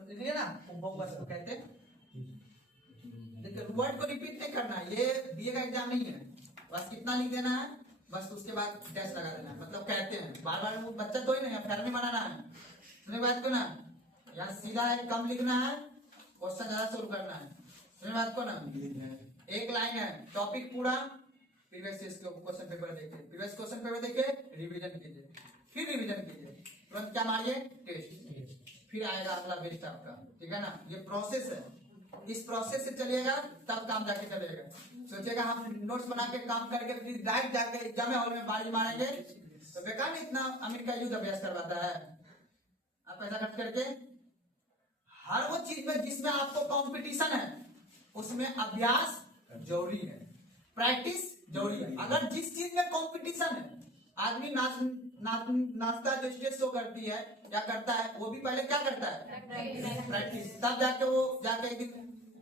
लिखिए ना, उपभोग वस्तु कहते हैं। देखिए वर्ड को रिपीट नहीं करना है, ये बीए का एग्जाम नहीं है। बस कितना लिख देना है, बस उसके बाद डैश लगा देना है। मतलब कहते हैं बार बार, वो बच्चा तो ही नहीं है, फैमिली बनाना है। सुनने बात को ना, यहाँ सीधा है, कम लिखना है, क्वेश्चन ज्यादा सोल्व करना है। सुनने बात को ना, एक लाइन है, टॉपिक पूरा, प्रीवियस क्वेश्चन पेपर देखिए, प्रीवियस क्वेश्चन पेपर देखिए, रिवीजन कीजिए, फिर रिवीजन कीजिए, तुरंत क्या मारिए, टेस्ट, फिर आएगा अगला बेस्ट आपका। ठीक है ना? ये प्रोसेस है, इस प्रोसेस से चलिएगा तब काम जाके चलेगा। सोचेगा हम नोट्स बना के काम करके फिर डायरेक्ट जाके एग्जाम हॉल में बाजी मारेंगे तो बेकार नहीं। इतना अमेरिका युद्ध अभ्यास करवाता है, आप पैसा खर्च करके। हर वो चीज में जिसमें आपको कंपटीशन है उसमें अभ्यास जरूरी है, प्रैक्टिस जरूरी है। अगर जिस चीज में कंपटीशन है, आदमी नाचता जो स्टेज शो करती है क्या करता है, वो भी पहले क्या करता है, प्रैक्टिस, तब जाके वो जाके एक दिन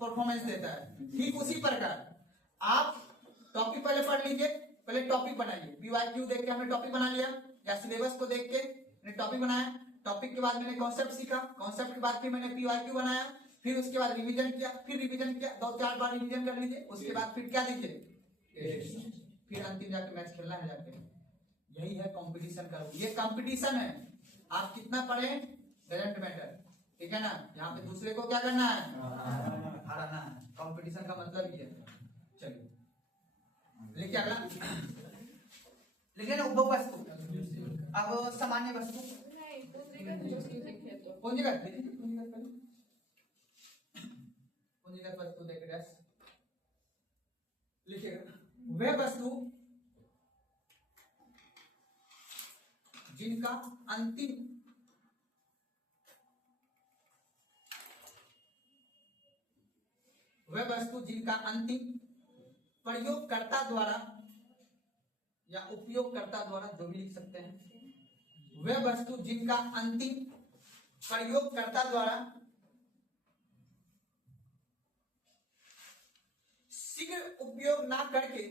परफॉर्मेंस देता है। ठीक उसी प्रकार आप टॉपिक पहले पढ़ लीजिए, पहले टॉपिक बनाइए। पीवाईक्यू देख के हमने टॉपिक बना लिया, या सिलेबस को देख के मैंने टॉपिक बनाया, टॉपिक के बाद मैंने कॉन्सेप्ट सीखा, कॉन्सेप्ट के बाद फिर मैंने पीवाईक्यू बनाया, फिर उसके बाद रिवीजन किया, फिर रिवीजन किया, 2-4 बार रिवीजन कर लीजिए। उसके बाद फिर क्या दीजिए, फिर अंतिम जाके मैच खेलना है जाके। यही है कंपटीशन का, ये कंपटीशन है। आप कितना पढ़े डजंट मैटर, ठीक है ना? यहाँ पे दूसरे को क्या करना है, हराना है। कंपटीशन का मतलब ये है। चलिए लिखिए अगला, लिखिए ना, उपभोग वस्तु। अब सामान्य वस्तु, पूंजीगत वस्तु देखिए, लिखिएगा, वह वस्तु जिनका अंतिम प्रयोगकर्ता द्वारा या उपयोगकर्ता द्वारा, जो भी लिख सकते हैं, वह वस्तु जिनका अंतिम प्रयोगकर्ता द्वारा शीघ्र उपयोग ना करके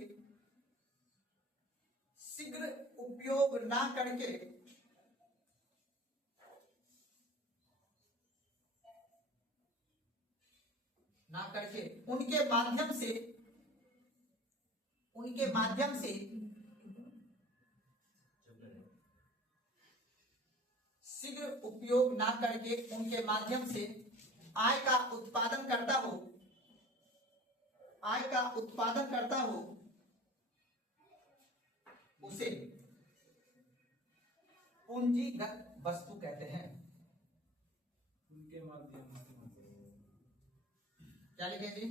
उनके माध्यम से शीघ्र उपयोग ना करके उनके माध्यम से आय का उत्पादन करता हो उसे पूंजीगत वस्तु कहते हैं। उनके माध्यम क्या लिखे जी,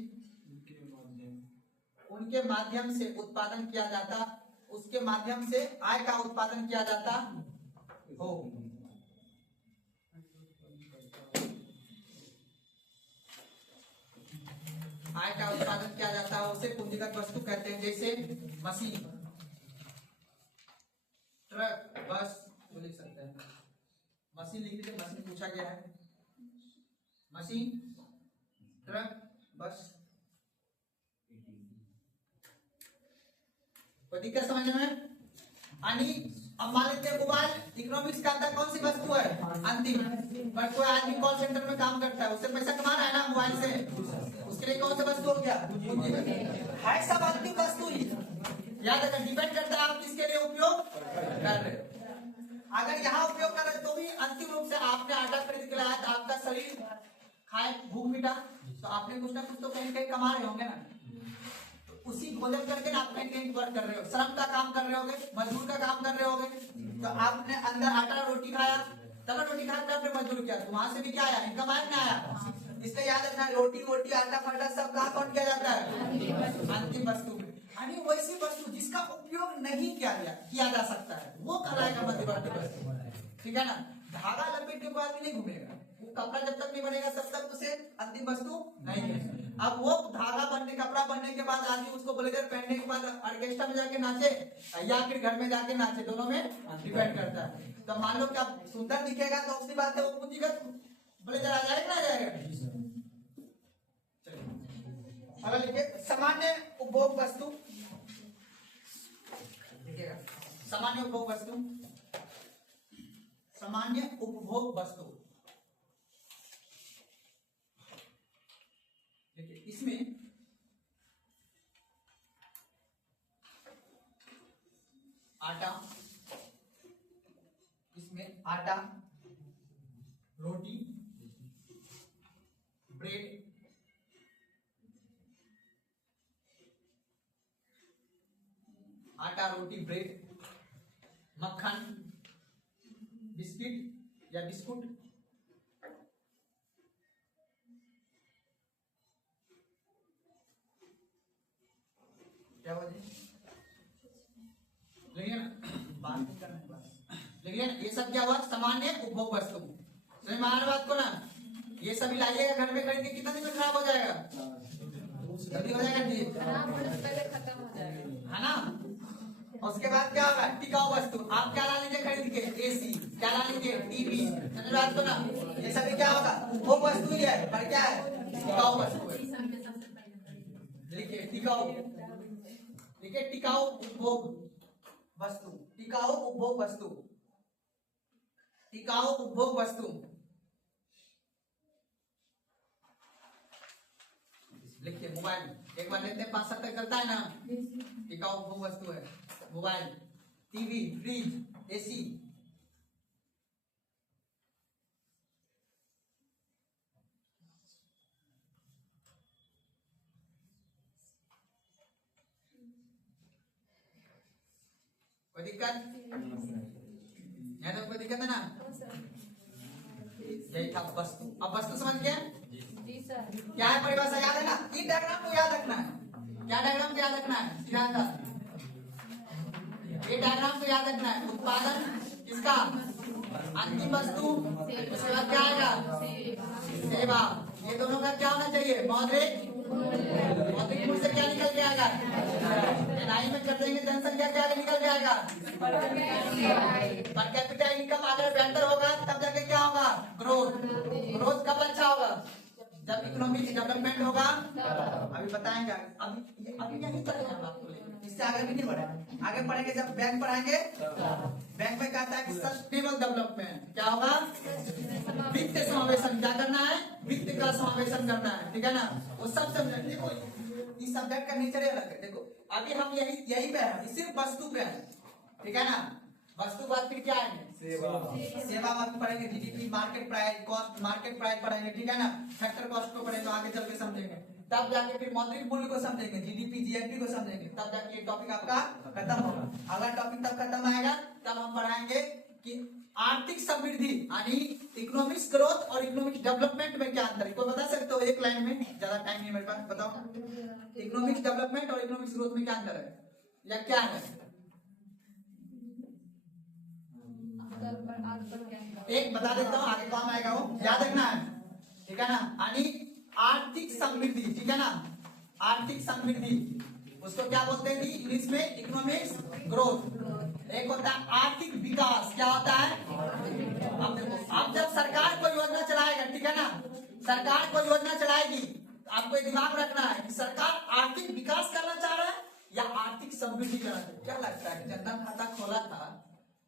उनके माध्यम से उत्पादन किया जाता, उसके माध्यम से आय का उत्पादन किया जाता हो। आय का उत्पादन किया जाता है उसे पूंजीगत वस्तु कहते हैं। जैसे मशीन, ट्रक, बस, तो लिख सकते हैं। मशीन लिख लीजिए, मशीन पूछा गया है। मशीन, ट्रक, बस। कोई दिक्कत समझ में? अब मान लेते हैं मोबाइल इकोनॉमिक्स का अंदर कौन सी वस्तु है, अंतिम। पर कोई आदमी कॉल सेंटर में काम करता है, उससे पैसा कमा रहा है ना मोबाइल से, उसके लिए कौन सा वस्तु हो गया, है सब अंतिम वस्तु ही। याद रखना, डिपेंड करता है आप किसके लिए उपयोग कर रहे हो। अगर यहाँ उपयोग कर रहे तो भी अंतिम रूप से आपने आटा खरीद के लाया, आपका शरीर खाए, भूख मिटा, तो आपने कुछ ना कुछ तो कहीं कहीं कमा रहे होंगे ना। तो उसी भोजन करके ना आप कहीं वर्क कर रहे हो, श्रम का काम कर रहे होगे, मजदूर का काम कर रहे होगे। तो आपने अंदर आटा रोटी खाया, तब रोटी खाया, तब मजदूर किया, तो वहां से भी क्या आया, इनकम आया ना आया। इसलिए याद रखना, रोटी वोटी आटा फाटा सब कहाँ काउंट किया जाता है, अंतिम वस्तु में। यानी वैसी वस्तु जिसका उपयोग नहीं किया जा सकता है वो कहलाएगा मध्यवर्ती वस्तु। ठीक है ना? धागा लपेट के बाद भी नहीं घूमेगा, वो कपड़ा जब तक नहीं बनेगा तब तक उसे अंतिम वस्तु नहीं है। अब वो धागा बनने कपड़ा बनने के बाद आदमी उसको ब्लेजर पहनने के बाद ऑर्केस्ट्रा में जाके नाचे या फिर घर में जाके नाचे, दोनों में डिपेंड करता है। तो मान लो कि आप सुंदर दिखेगा तो उसकी बात है वो पूंजीगत ब्लेजर आ जाएगा ना जाएगा। अगर लिखिए सामान्य उपभोग वस्तु, सामान्य उपभोग वस्तु, सामान्य उपभोग वस्तु। देखिए इसमें आटा, इसमें आटा, रोटी, ब्रेड, आटा, रोटी, ब्रेड, मक्खन, बिस्किट या बिस्कुट, क्या बोले लेकिन बात नहीं करना है बस। लेकिन ये सब क्या हुआ सामान्य उपभोग वस्तु। समझ में आ रहा बात को ना? ये सभी लाइएगा घर में खरीद के कितना दिन में खराब हो जाएगा? जल्दी हो जाएगा जी, खराब होने से पहले खत्म हो जाएगा, है ना? उसके बाद क्या होगा टिकाऊ वस्तु। आप क्या ला लीजिए खरीद के? एसी। क्या ला लीजिए? टीवी। समझ बात को ना? ये सभी क्या होगा उपभोग वस्तु ही है, पर क्या है टिकाऊ वस्तु है। लिखिए टिकाऊ, लिखिए टिकाऊ उपभोग वस्तु, टिकाऊ उपभोग वस्तु, टिकाऊ उपभोग वस्तु। लिखिए मोबाइल, एक बार लेते हैं 5-7 तक चलता है ना, टिकाऊ उपभोग वस्तु है। Mobile, TV, fridge, AC. कोई दिक्कत? यहाँ तो कोई दिक्कत है ना? यही था वस्तु। अब वस्तु समझ गया? जी सर। क्या है परिभाषा याद है ना? ये डायग्राम को याद रखना है। क्या डायग्राम को याद रखना है? ये डायग्राम को याद रखना है। उत्पादन किसका? अंतिम वस्तु, उसके बाद क्या आएगा? सेवा। ये दोनों का क्या होना चाहिए? मौद्रिक। मौद्रिक मूल्य से क्या निकल के आएगा? एनआई में कर देंगे जनसंख्या क्या निकल के आएगा? पर कैपिटा इनकम अगर बेहतर होगा तब जाके क्या होगा? ग्रोथ। ग्रोथ कब अच्छा होगा? जब इकोनॉमिक डेवलपमेंट होगा। अभी बताएंगे, अभी यही चलेगा आपको, इससे आगे भी नहीं बढ़ेगा। आगे पढ़ेंगे जब बैंक पढ़ाएंगे। बैंक में कहता है कि सस्टेनेबल डेवलपमेंट क्या होगा? वित्त समावेशन। क्या करना है? वित्त का समावेशन करना है, ठीक है ना? वो सब समझ। देखो इस सब्जेक्ट का नेचर अलग है। देखो अभी हम यही पे है, सिर्फ वस्तु पे है, ठीक है ना? वस्तु बाद फिर क्या है? सेवा। सेवा बात पढ़ेंगे, GDP, market price, cost, market price पढ़ेंगे, ठीक है ना? फैक्टर कॉस्ट को पढ़ेंगे, आगे चल के समझेंगे। तब जाके फिर मौद्रिक मूल्य को समझेंगे, जीडीपी, जीएनपी को समझेंगे, तब जाके ये टॉपिक आपका खत्म होगा। अगला टॉपिक तब खत्म आएगा तब हम पढ़ाएंगे कि आर्थिक समृद्धि यानी इकोनॉमिक्स ग्रोथ और इकोनॉमिक डेवलपमेंट में क्या अंतर है। कोई बता सकते हो एक लाइन में? ज्यादा टाइम नहीं मेरे पास, बताओ। इकोनॉमिक्स डेवलपमेंट और इकोनॉमिक्स ग्रोथ में क्या अंतर है या क्या है? एक बता देता हूँ, आगे काम आएगा, वो याद रखना है, ठीक है ना? यानी आर्थिक समृद्धि, ठीक है ना? आर्थिक समृद्धि उसको क्या बोलते हैं इंग्लिश में? Economics growth. एक होता है आर्थिक विकास। क्या होता है? अब देखो, अब जब सरकार कोई योजना चलाएगा, ठीक है ना? सरकार कोई योजना चलाएगी, आपको दिमाग रखना है कि सरकार आर्थिक विकास करना चाह रहा है या आर्थिक समृद्धि करना चाह रहा है। क्या लगता है जनधन खाता खोला था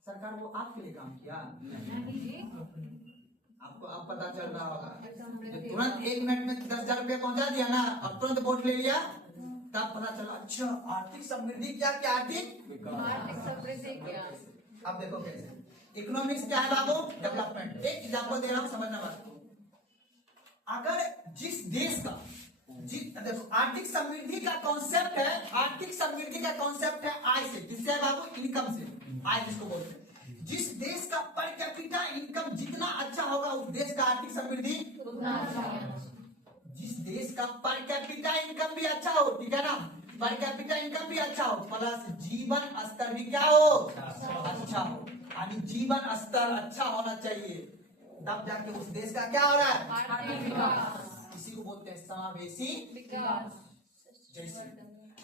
सरकार, वो आपके लिए काम किया? आपको अब पता चल रहा होगा, तुरंत 1 मिनट में 10,000 रुपया पहुंचा दिया ना, अब तुरंत वोट ले लिया, तब पता चला अच्छा आर्थिक समृद्धि क्या? क्या आर्थिक समृद्धि क्या? अब देखो कैसे इकोनॉमिक्स क्या है बाबू? डेवलपमेंट। एक एग्जांपल दे रहा हूं, समझना बात को। अगर जिस देश का देखो आर्थिक समृद्धि का कॉन्सेप्ट है, आर्थिक समृद्धि का कॉन्सेप्ट है आय से। किससे है बाबू? इनकम से। आय जिसको बोलते हैं। जिस देश का पर कैपिटा इनकम जितना अच्छा होगा उस देश का आर्थिक समृद्धि उतना अच्छा है। जिस देश का पर कैपिटा इनकम भी अच्छा हो, ठीक है ना? पर कैपिटा इनकम भी अच्छा हो, प्लस जीवन स्तर भी क्या हो? अच्छा हो। यानी जीवन स्तर अच्छा होना चाहिए, तब जाके उस देश का क्या हो रहा है, आर्थिक विकास, इसी को बोलते हैं समावेशी विकास। जैसे।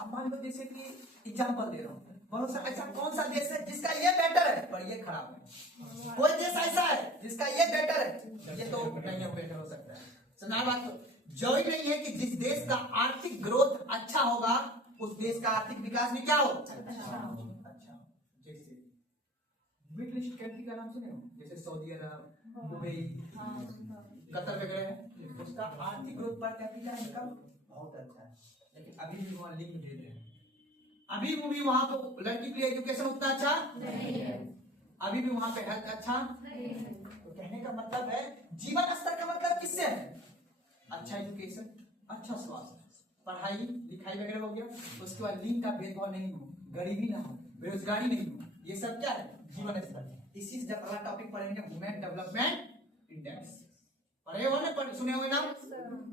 अब मान लो जैसे कि एग्जांपल दे रहा हूँ, बहुत सा ऐसा कौन सा देश है जिसका ये बेटर है पर ये खराब है, कोई देश ऐसा है जिसका ये बेटर है, ये तो नहीं हो बेटर हो सकता है। सुना बात, तो जरूरी नहीं है कि जिस देश का आर्थिक ग्रोथ अच्छा होगा उस देश का आर्थिक विकास भी क्या हो अच्छा। जैसे मिडिल ईस्ट कंट्री का नाम सुने हो, जैसे सऊदी अरब, दुबई, कतर वगैरह, उसका आर्थिक ग्रोथ पर कैपिटा इनकम बहुत अच्छा है, लेकिन अभी भी वहाँ लिंग भेद है, अभी भी वहाँ पे लड़की के लिए एजुकेशन उतना अच्छा नहीं है, अभी भी वहाँ पे हेल्थ अच्छा नहीं है। तो कहने का मतलब है जीवन स्तर का मतलब किससे है, अच्छा एजुकेशन, अच्छा स्वास्थ्य, पढ़ाई लिखाई वगैरह हो गया, उसके बाद लिंग का भेदभाव नहीं हो, गरीबी ना हो, बेरोजगारी नहीं हो, ये सब क्या है जीवन स्तर। इसी से जब अगला टॉपिक पढ़ेंगे वुमेन डेवलपमेंट इंडेक्स, पढ़े हो ना, सुने हुए नाम,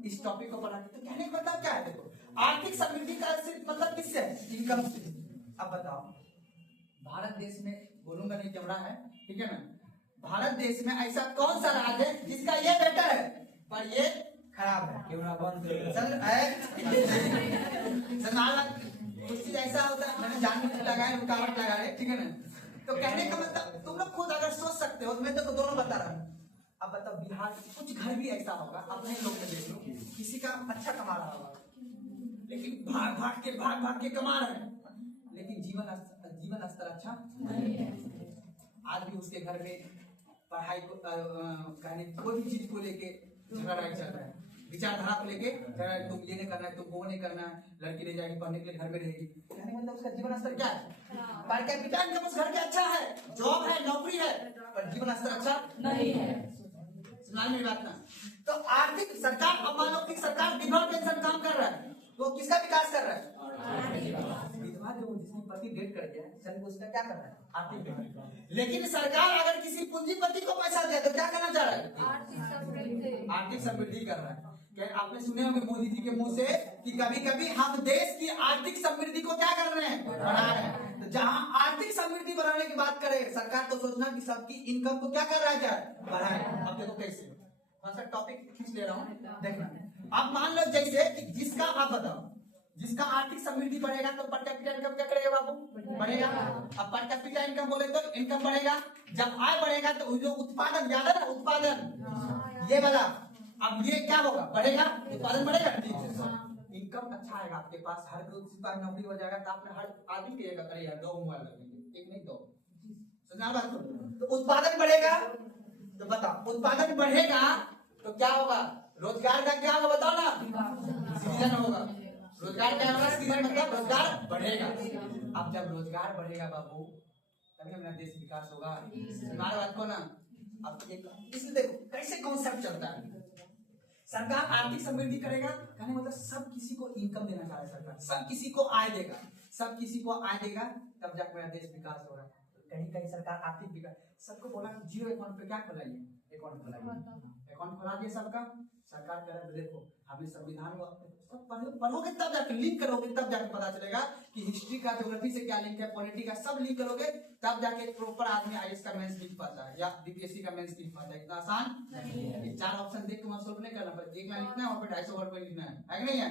इस टॉपिक को पढ़ा। तो कहने का मतलब क्या है, देखो आर्थिक समृद्धि का मतलब किससे है, इनकम से। अब बताओ भारत देश में, बोलूंगा नहीं चमड़ा है, ठीक है ना, भारत देश में ऐसा कौन सा राज्य है जिसका ये बेटर है पर ये खराब है, क्यों ना बंद कुछ चीज ऐसा होता है, मैंने जानबूझ लगाए रुकावट लगा रहे, ठीक है ना। तो कहने का मतलब तुम लोग खुद अगर सोच सकते हो, मैं तो दोनों बता रहा हूँ। अब बताओ बिहार कुछ घर भी ऐसा होगा, अपने लोग में देख लो, किसी का अच्छा कमा रहा होगा लेकिन भाग भाग के कमा रहे हैं, लेकिन जीवन स्तर अच्छा नहीं है। आज भी उसके घर में पढ़ाई को कहने कोई भी चीज को लेके झगड़ा चल रहा है, विचारधारा को लेके तुम ये नहीं करना है, तुम वो नहीं करना है, लड़की ले जाएगी पढ़ने के लिए घर में रहेगी, कहने मतलब उसका जीवन स्तर क्या है, पर कैपिटा इनकम उस घर के अच्छा है, जॉब है, नौकरी है, पर जीवन स्तर अच्छा नहीं है। सुना मेरी बात ना। तो आर्थिक सरकार, अब मान लो कि सरकार विधवा पेंशन काम कर रहा है, तो किसका विकास कर रहा है, विधवा जो जिसकी पति डेथ कर गया है उसका क्या कर रहा है, आर्थिक विकास। लेकिन सरकार अगर किसी पूंजीपति को पैसा दे तो क्या करना चाह रहा है, आर्थिक समृद्धि कर रहा है। क्या आपने सुने होंगे मोदी जी के मुंह से कि कभी कभी हम देश की आर्थिक समृद्धि को क्या कर रहे हैं, बढ़ा रहे हैं। तो जहां आर्थिक समृद्धि बढ़ाने की बात करे सरकार, तो सोचना कि सबकी इनकम को क्या कर रहा है, क्या बढ़ाए। अब देखो कैसे, टॉपिक खींच ले रहा हूँ, देखना। अब मान लो जैसे कि जिसका, आप बताओ, जिसका आर्थिक समृद्धि बढ़ेगा तो पर कैपिटा इनकम क्या करेगा बाबू, बढ़ेगा। अब पर कैपिटा इनकम बोले तो इनकम बढ़ेगा, जब आय बढ़ेगा तो जो उत्पादन ज्यादा ना, उत्पादन ये वाला, अब ये क्या होगा, बढ़ेगा, उत्पादन बढ़ेगा, इनकम अच्छा आएगा आपके पास, हर नौकरी हो जाएगा, तो आपने हर आदमी के अरे यार 2 मोबाइल लगेंगे, एक नहीं 2, सुना बात। तो उत्पादन बढ़ेगा, तो बताओ उत्पादन बढ़ेगा तो क्या होगा, रोजगार का क्या होगा बताओ ना, सृजन होगा। रोजगार क्या होगा, सृजन मतलब रोजगार बढ़ेगा। अब जब रोजगार बढ़ेगा बाबू तभी हमारा देश विकास होगा, हमारी बात को ना। अब इसलिए देखो कैसे कॉन्सेप्ट चलता है, सरकार आर्थिक समृद्धि करेगा, कहने मतलब सब किसी को इनकम देना चाह रहा है सरकार, सब किसी को आय देगा, सब किसी को आय देगा, तब जाकर मेरा देश विकास होगा। कहीं कहीं सरकार आर्थिक विकास, सबको बोला जीरो अकाउंट पे क्या खोलाइए, अकाउंट खोलाइए, अकाउंट खोला दिया सबका, सरकार कह रहा है देखो हमें संविधान सब पढ़ोगे तब जाकर, लिंक करोगे तब जाकर पता चलेगा कि हिस्ट्री का, ज्योग्राफी से क्या लिंक है, पॉलिटी का सब लिंक करोगे तब जाके एक प्रॉपर आदमी आईएएस का मेंस लिख पाता है या बीपीएससी का मेंस लिख पाता है। इतना आसान नहीं है, 4 ऑप्शन देख के सॉल्व नहीं करना पड़ता, एक लाइन लिखना है और फिर 250 वर्ड में लिखना है कि नहीं है।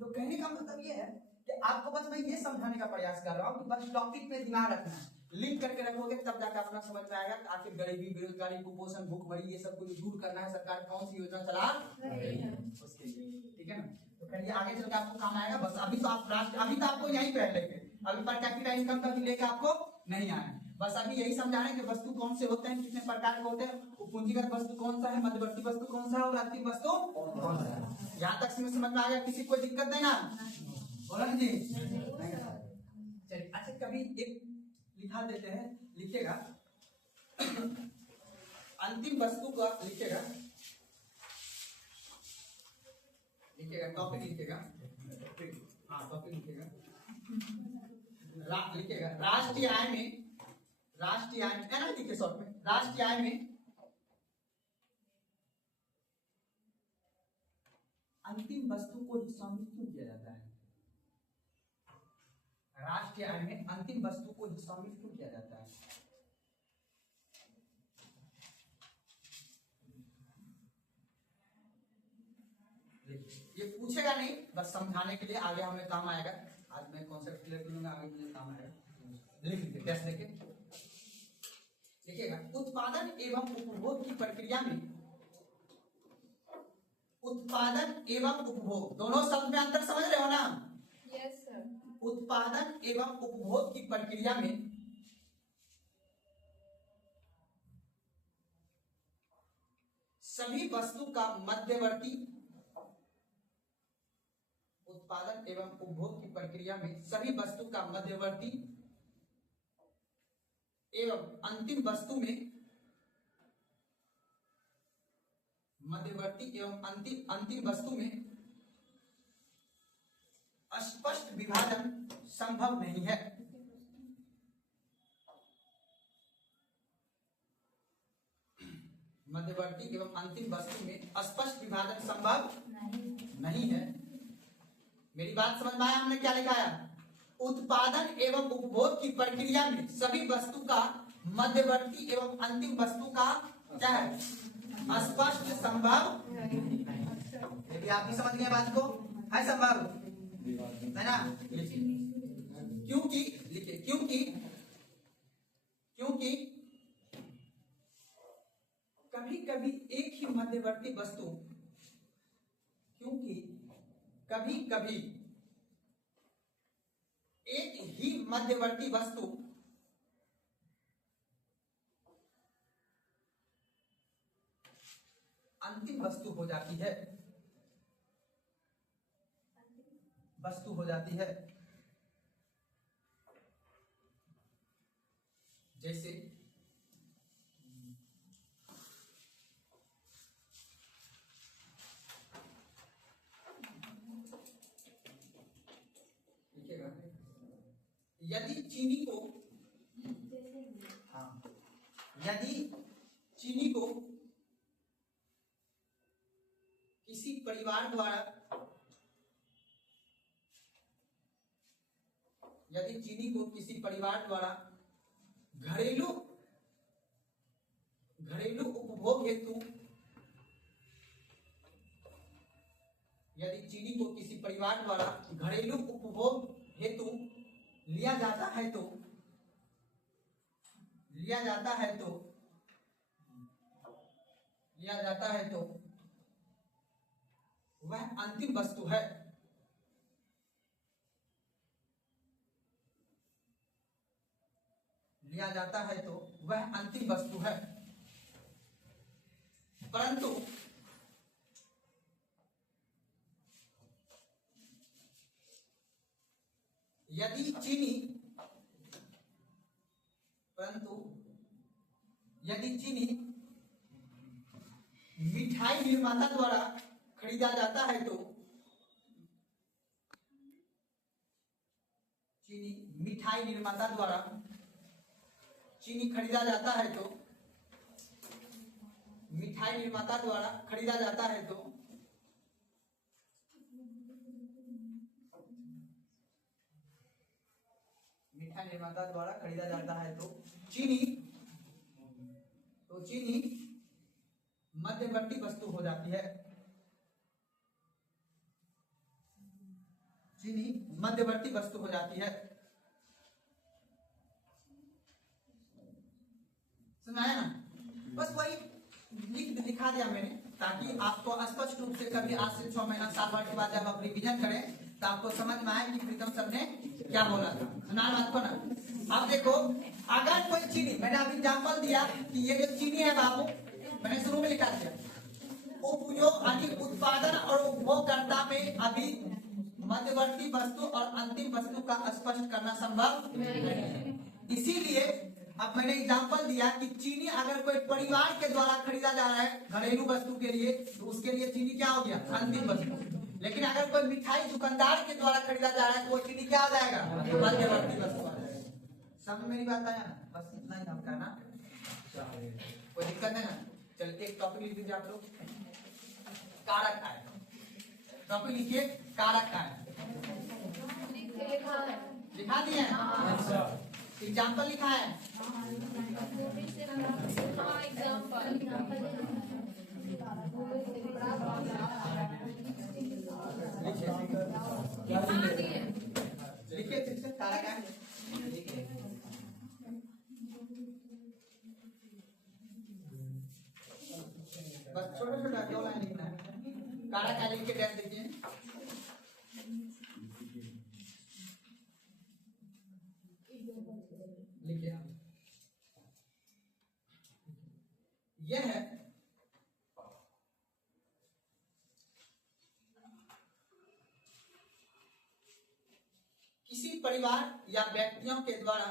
तो कहने का मतलब ये है कि आपको बस मैं ये समझाने का प्रयास कर रहा हूँ कि बस टॉपिक पे दिमाग रखना है, लिंक करके रखोगे तब जाकर अपना समझ में आएगा आखिर गरीबी, बेरोजगारी, कुपोषण, भूखमरी ये सब कुछ दूर करना है, सरकार कौन सी योजना चला रही है उसके लिए, ठीक है ना। तो फिर ये आगे चलकर आपको काम आएगा। बस अभी तो आप अभी तो आपको यहीं पे लेके, अभी पर कैपिटा इनकम का भी लेके आपको नहीं आए, बस अभी यही समझा रहे हैं कि वस्तु कौन से होते हैं, कितने प्रकार के होते हैं, पूंजीगत वस्तु कौन सा है, मध्यवर्ती वस्तु कौन सा है और अंतिम वस्तु कौन सा है। यहाँ तक समझ में आ गया, किसी कोई दिक्कत नहीं ना, बोला जी नहीं। चलिए अच्छा, कभी एक लिखा देते हैं, लिखिएगा अंतिम वस्तु का, लिखिएगा टॉपिक लिखिएगा, हाँ टॉपिक लिखिएगा, लिखिएगा राष्ट्रीय आय में, राष्ट्रीय आय में ना लिखिए शॉर्ट में, राष्ट्रीय आय में अंतिम वस्तु को ही शामिल क्यों किया जाता है, राष्ट्रीय आय में अंतिम वस्तु को ही शामिल क्यों किया जाता है। ये पूछेगा नहीं, बस समझाने के लिए आगे हमें काम आएगा। आज मैं कॉन्सेप्ट क्लियर कर लूंगा, आगे मुझे काम आएगा। लिख लीजिए, टेस्ट लेके देखिएगा। उत्पादन एवं उपभोग की प्रक्रिया में, उत्पादन एवं उपभोग दोनों शब्द में अंतर समझ रहे हो ना? Yes sir. उत्पादन एवं उपभोग की प्रक्रिया में सभी वस्तु का मध्यवर्ती, उत्पादन एवं उपभोग की प्रक्रिया में सभी वस्तु का मध्यवर्ती एवं अंतिम वस्तु में, मध्यवर्ती एवं अंतिम वस्तु में स्पष्ट विभाजन संभव नहीं है। मध्यवर्ती एवं अंतिम वस्तु में स्पष्ट विभाजन संभव नहीं है। मेरी बात समझ में आया? हमने क्या लिखा है? उत्पादन एवं उपभोग की प्रक्रिया में सभी वस्तु का मध्यवर्ती एवं अंतिम वस्तु का क्या है? स्पष्ट संभव। यदि आप भी समझ गए बात को, है संभव है ना? क्योंकि लिखिए, क्योंकि कभी कभी एक ही मध्यवर्ती वस्तु, क्योंकि कभी कभी एक ही मध्यवर्ती वस्तु अंतिम वस्तु हो जाती है, वस्तु हो जाती है। जैसे यदि चीनी को, हाँ, यदि चीनी को किसी परिवार द्वारा, यदि चीनी को किसी परिवार द्वारा घरेलू उपभोग हेतु, यदि चीनी को किसी परिवार द्वारा घरेलू उपभोग हेतु लिया जाता है तो वह अंतिम वस्तु है। लिया जाता है तो वह अंतिम वस्तु है। परंतु यदि चीनी मिठाई निर्माता द्वारा खरीदा जाता है तो, चीनी मिठाई निर्माता द्वारा चीनी खरीदा जाता है तो, मिठाई निर्माता द्वारा खरीदा जाता है तो मिठाई निर्माता द्वारा खरीदा जाता है तो चीनी मध्यवर्ती वस्तु हो जाती है। चीनी मध्यवर्ती वस्तु हो जाती है। सुनाया ना? बस वही लिखा दिया मैंने, ताकि आपको स्पष्ट रूप से कभी आज से 6 महीना 7 बार के बाद जब आप रिवीजन करें तो आपको समझ में आए कि प्रीतम सर ने क्या बोला था। सुना आपको ना? अब देखो, अगर कोई चीनी, मैंने अभी एग्जाम्पल दिया कि ये जो चीनी है बाबू, मैंने शुरू में लिखा दिया उपयोग यानी उत्पादन और उपभोगकर्ता में अभी मध्यवर्ती वस्तु और अंतिम वस्तु का स्पष्ट करना संभव नहीं। इसीलिए अब मैंने एग्जाम्पल दिया कि चीनी अगर कोई परिवार के द्वारा खरीदा जा रहा है घरेलू वस्तु के लिए, तो उसके लिए चीनी क्या हो गया? अंतिम वस्तु। लेकिन अगर कोई मिठाई दुकानदार के द्वारा खरीदा जा रहा है तो वो चीनी क्या हो जाएगा? मध्यवर्ती वस्तु आ जाएगा। समझ मेरी बात आया ना? बस इतना ही हम कहना, कोई दिक्कत है ना? चलते एक टॉपिक लिख दीजिए आप लोग, कारक आय। टॉपिक लिखिए, कारक आय। लिखा दिए? एग्जाम्पल लिखा है। कारक है। बस छोटा छोटा 2 लाइन लिखना है। कारक है लिख के डैश देखिए। लिखिए यह है किसी परिवार या व्यक्तियों के द्वारा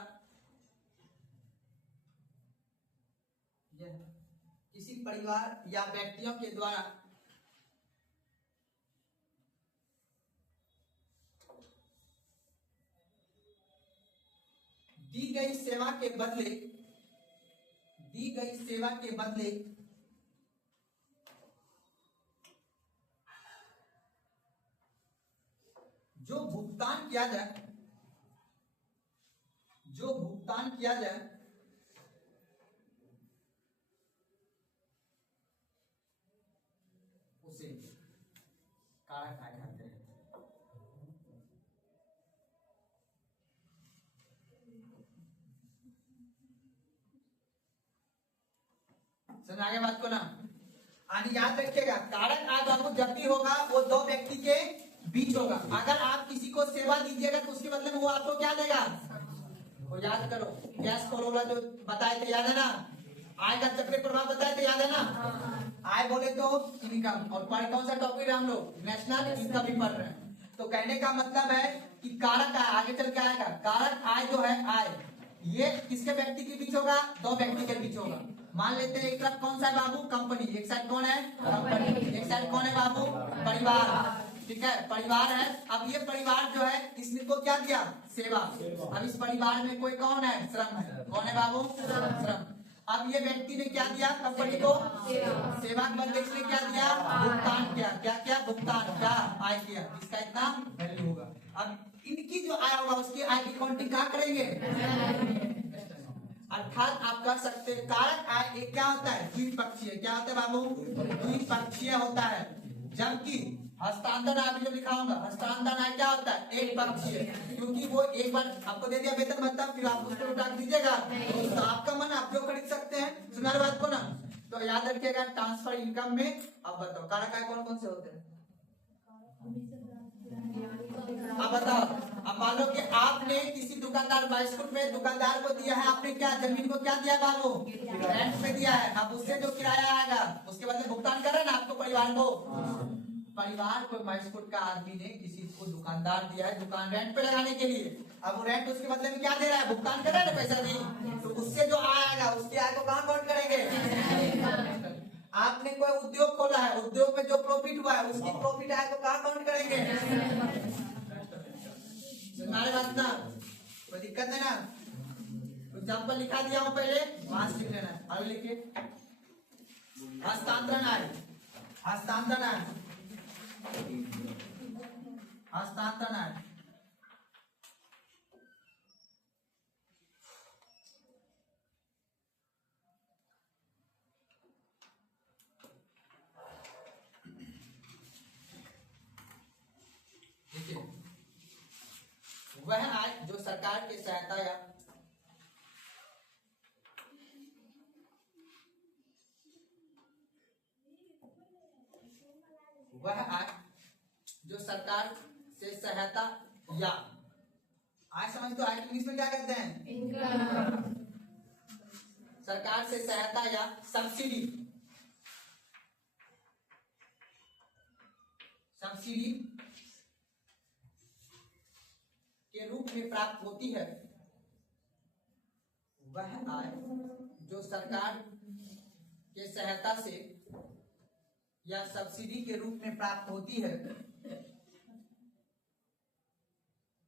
किसी परिवार या व्यक्तियों के द्वारा दी गई सेवा के बदले जो भुगतान किया जाए उसे कारक आय कहते हैं। समझ आगे बात को ना। आगे याद रखिएगा कारक आय बाबू जब भी होगा वो 2 व्यक्ति के बीच होगा। अगर आप किसी को सेवा दीजिएगा तो उसके बदले में वो आपको क्या देगा, वो याद करो। गैस फॉर्मूला जो बताए थे याद है ना, आय का चक्रीय प्रभाव बताए थे याद है ना। आय बोले तो इनकम, और कौन सा टॉपिक है हम लोग, नेशनल इनकम भी पढ़ रहे हैं। तो कहने का मतलब है कि कारक आय आगे चल के आएगा। कारक आय जो है आय ये किसके व्यक्ति के बीच होगा, 2 व्यक्ति के बीच होगा। मान लेते हैं एक तरफ कौन सा है बाबू, कंपनी, एक साइड कौन है कंपनी, एक साइड कौन है बाबू परिवार। ठीक है, परिवार है। अब ये परिवार जो है इसने को क्या दिया, सेवा। अब इस परिवार में कोई कौन है, श्रम है। कौन है बाबू, श्रम। अब ये व्यक्ति ने क्या दिया कंपनी को, सेवा के बदले इसने क्या दिया, भुगतान किया। क्या क्या भुगतान, क्या आय किया, इसका इतना वैल्यू होगा। अब इनकी जो आय होगा उसकी आय की काउंटिंग क्या करेंगे, अर्थात आप कर सकते हैं कारक आय एक क्या होता है, द्विपक्षीय। क्या होता है बाबू, द्विपक्षीय होता है। जबकि हस्तांतरण आगे जो लिखा होगा, हस्तांतरण आय क्या होता है, एक पक्षीय। क्योंकि वो एक बार आपको दे दिया वेतन भत्ता, फिर आप उसको लौटा दीजिएगा तो आपका मन आप जो खरीद सकते हैं। सुना बात को ना। तो याद रखिएगा ट्रांसफर इनकम में। अब बताओ कारक आय कौन कौन से होते हैं, अब बताओ। अब मान लो कि आपने किसी दुकानदार 22 फुट में दुकानदार को दिया है, आपने क्या जमीन को क्या दिया बाबू, रेंट पे दिया है। अब उससे जो किराया आएगा उसके बदले भुगतान कर रहे हैं ना आपको परिवार को। परिवार को 22 फुट का आदमी ने किसी को दुकानदार दिया है दुकान रेंट पे लगाने के लिए। अब वो रेंट उसके बदले में क्या दे रहा है, भुगतान कर रहा है ना पैसा दी। तो उससे जो आएगा उसकी आय को कहाँ काउंट करेंगे। आपने कोई उद्योग खोला है, उद्योग में जो प्रॉफिट हुआ है उसकी प्रॉफिट आय को कहाँ काउंट करेंगे। हमारे बात ना कोई दिक्कत है ना। एग्जाम्पल लिखा दिया हूं पहले, वहां से लिख लेना है। आगे लिखिए हस्तांतरण आय, हस्तांतरण आय, हस्तांतरण आय। देखिए वह आय जो सरकार की सहायता या वह आय जो सरकार से सहायता या आय समझ तो आय इंग्लिश में क्या कहते हैं, सरकार से सहायता या सब्सिडी, सब्सिडी के रूप में प्राप्त होती है। वह आय जो सरकार के सहायता से या सब्सिडी के रूप में प्राप्त होती है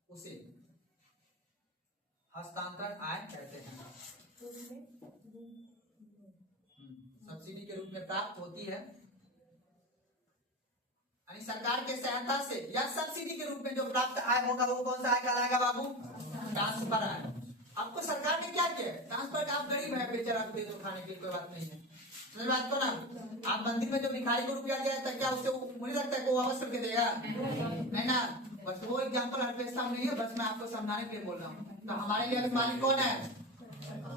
उसे हस्तांतरण आय कहते हैं। सब्सिडी के रूप में प्राप्त होती है यानी सरकार के सहायता से या सब्सिडी के रूप में जो प्राप्त आय होगा वो कौन सा आय कहलाएगा बाबू, ट्रांसफर आय। आपको सरकार ने क्या किया, ट्रांसफर का। आप गरीब है बेचारा, आप दे दो खाने की, कोई बात नहीं है। समझ बात को ना। आप मंदिर में जो भिखारी को रुपया दिया था क्या उससे मुझे लगता है को वापस करके देगा, नहीं ना। बस वो एग्जाम्पल हर पेज सामने नहीं है, बस मैं आपको समझाने के लिए बोल रहा हूँ। तो हमारे लिए अभी मालिक कौन है?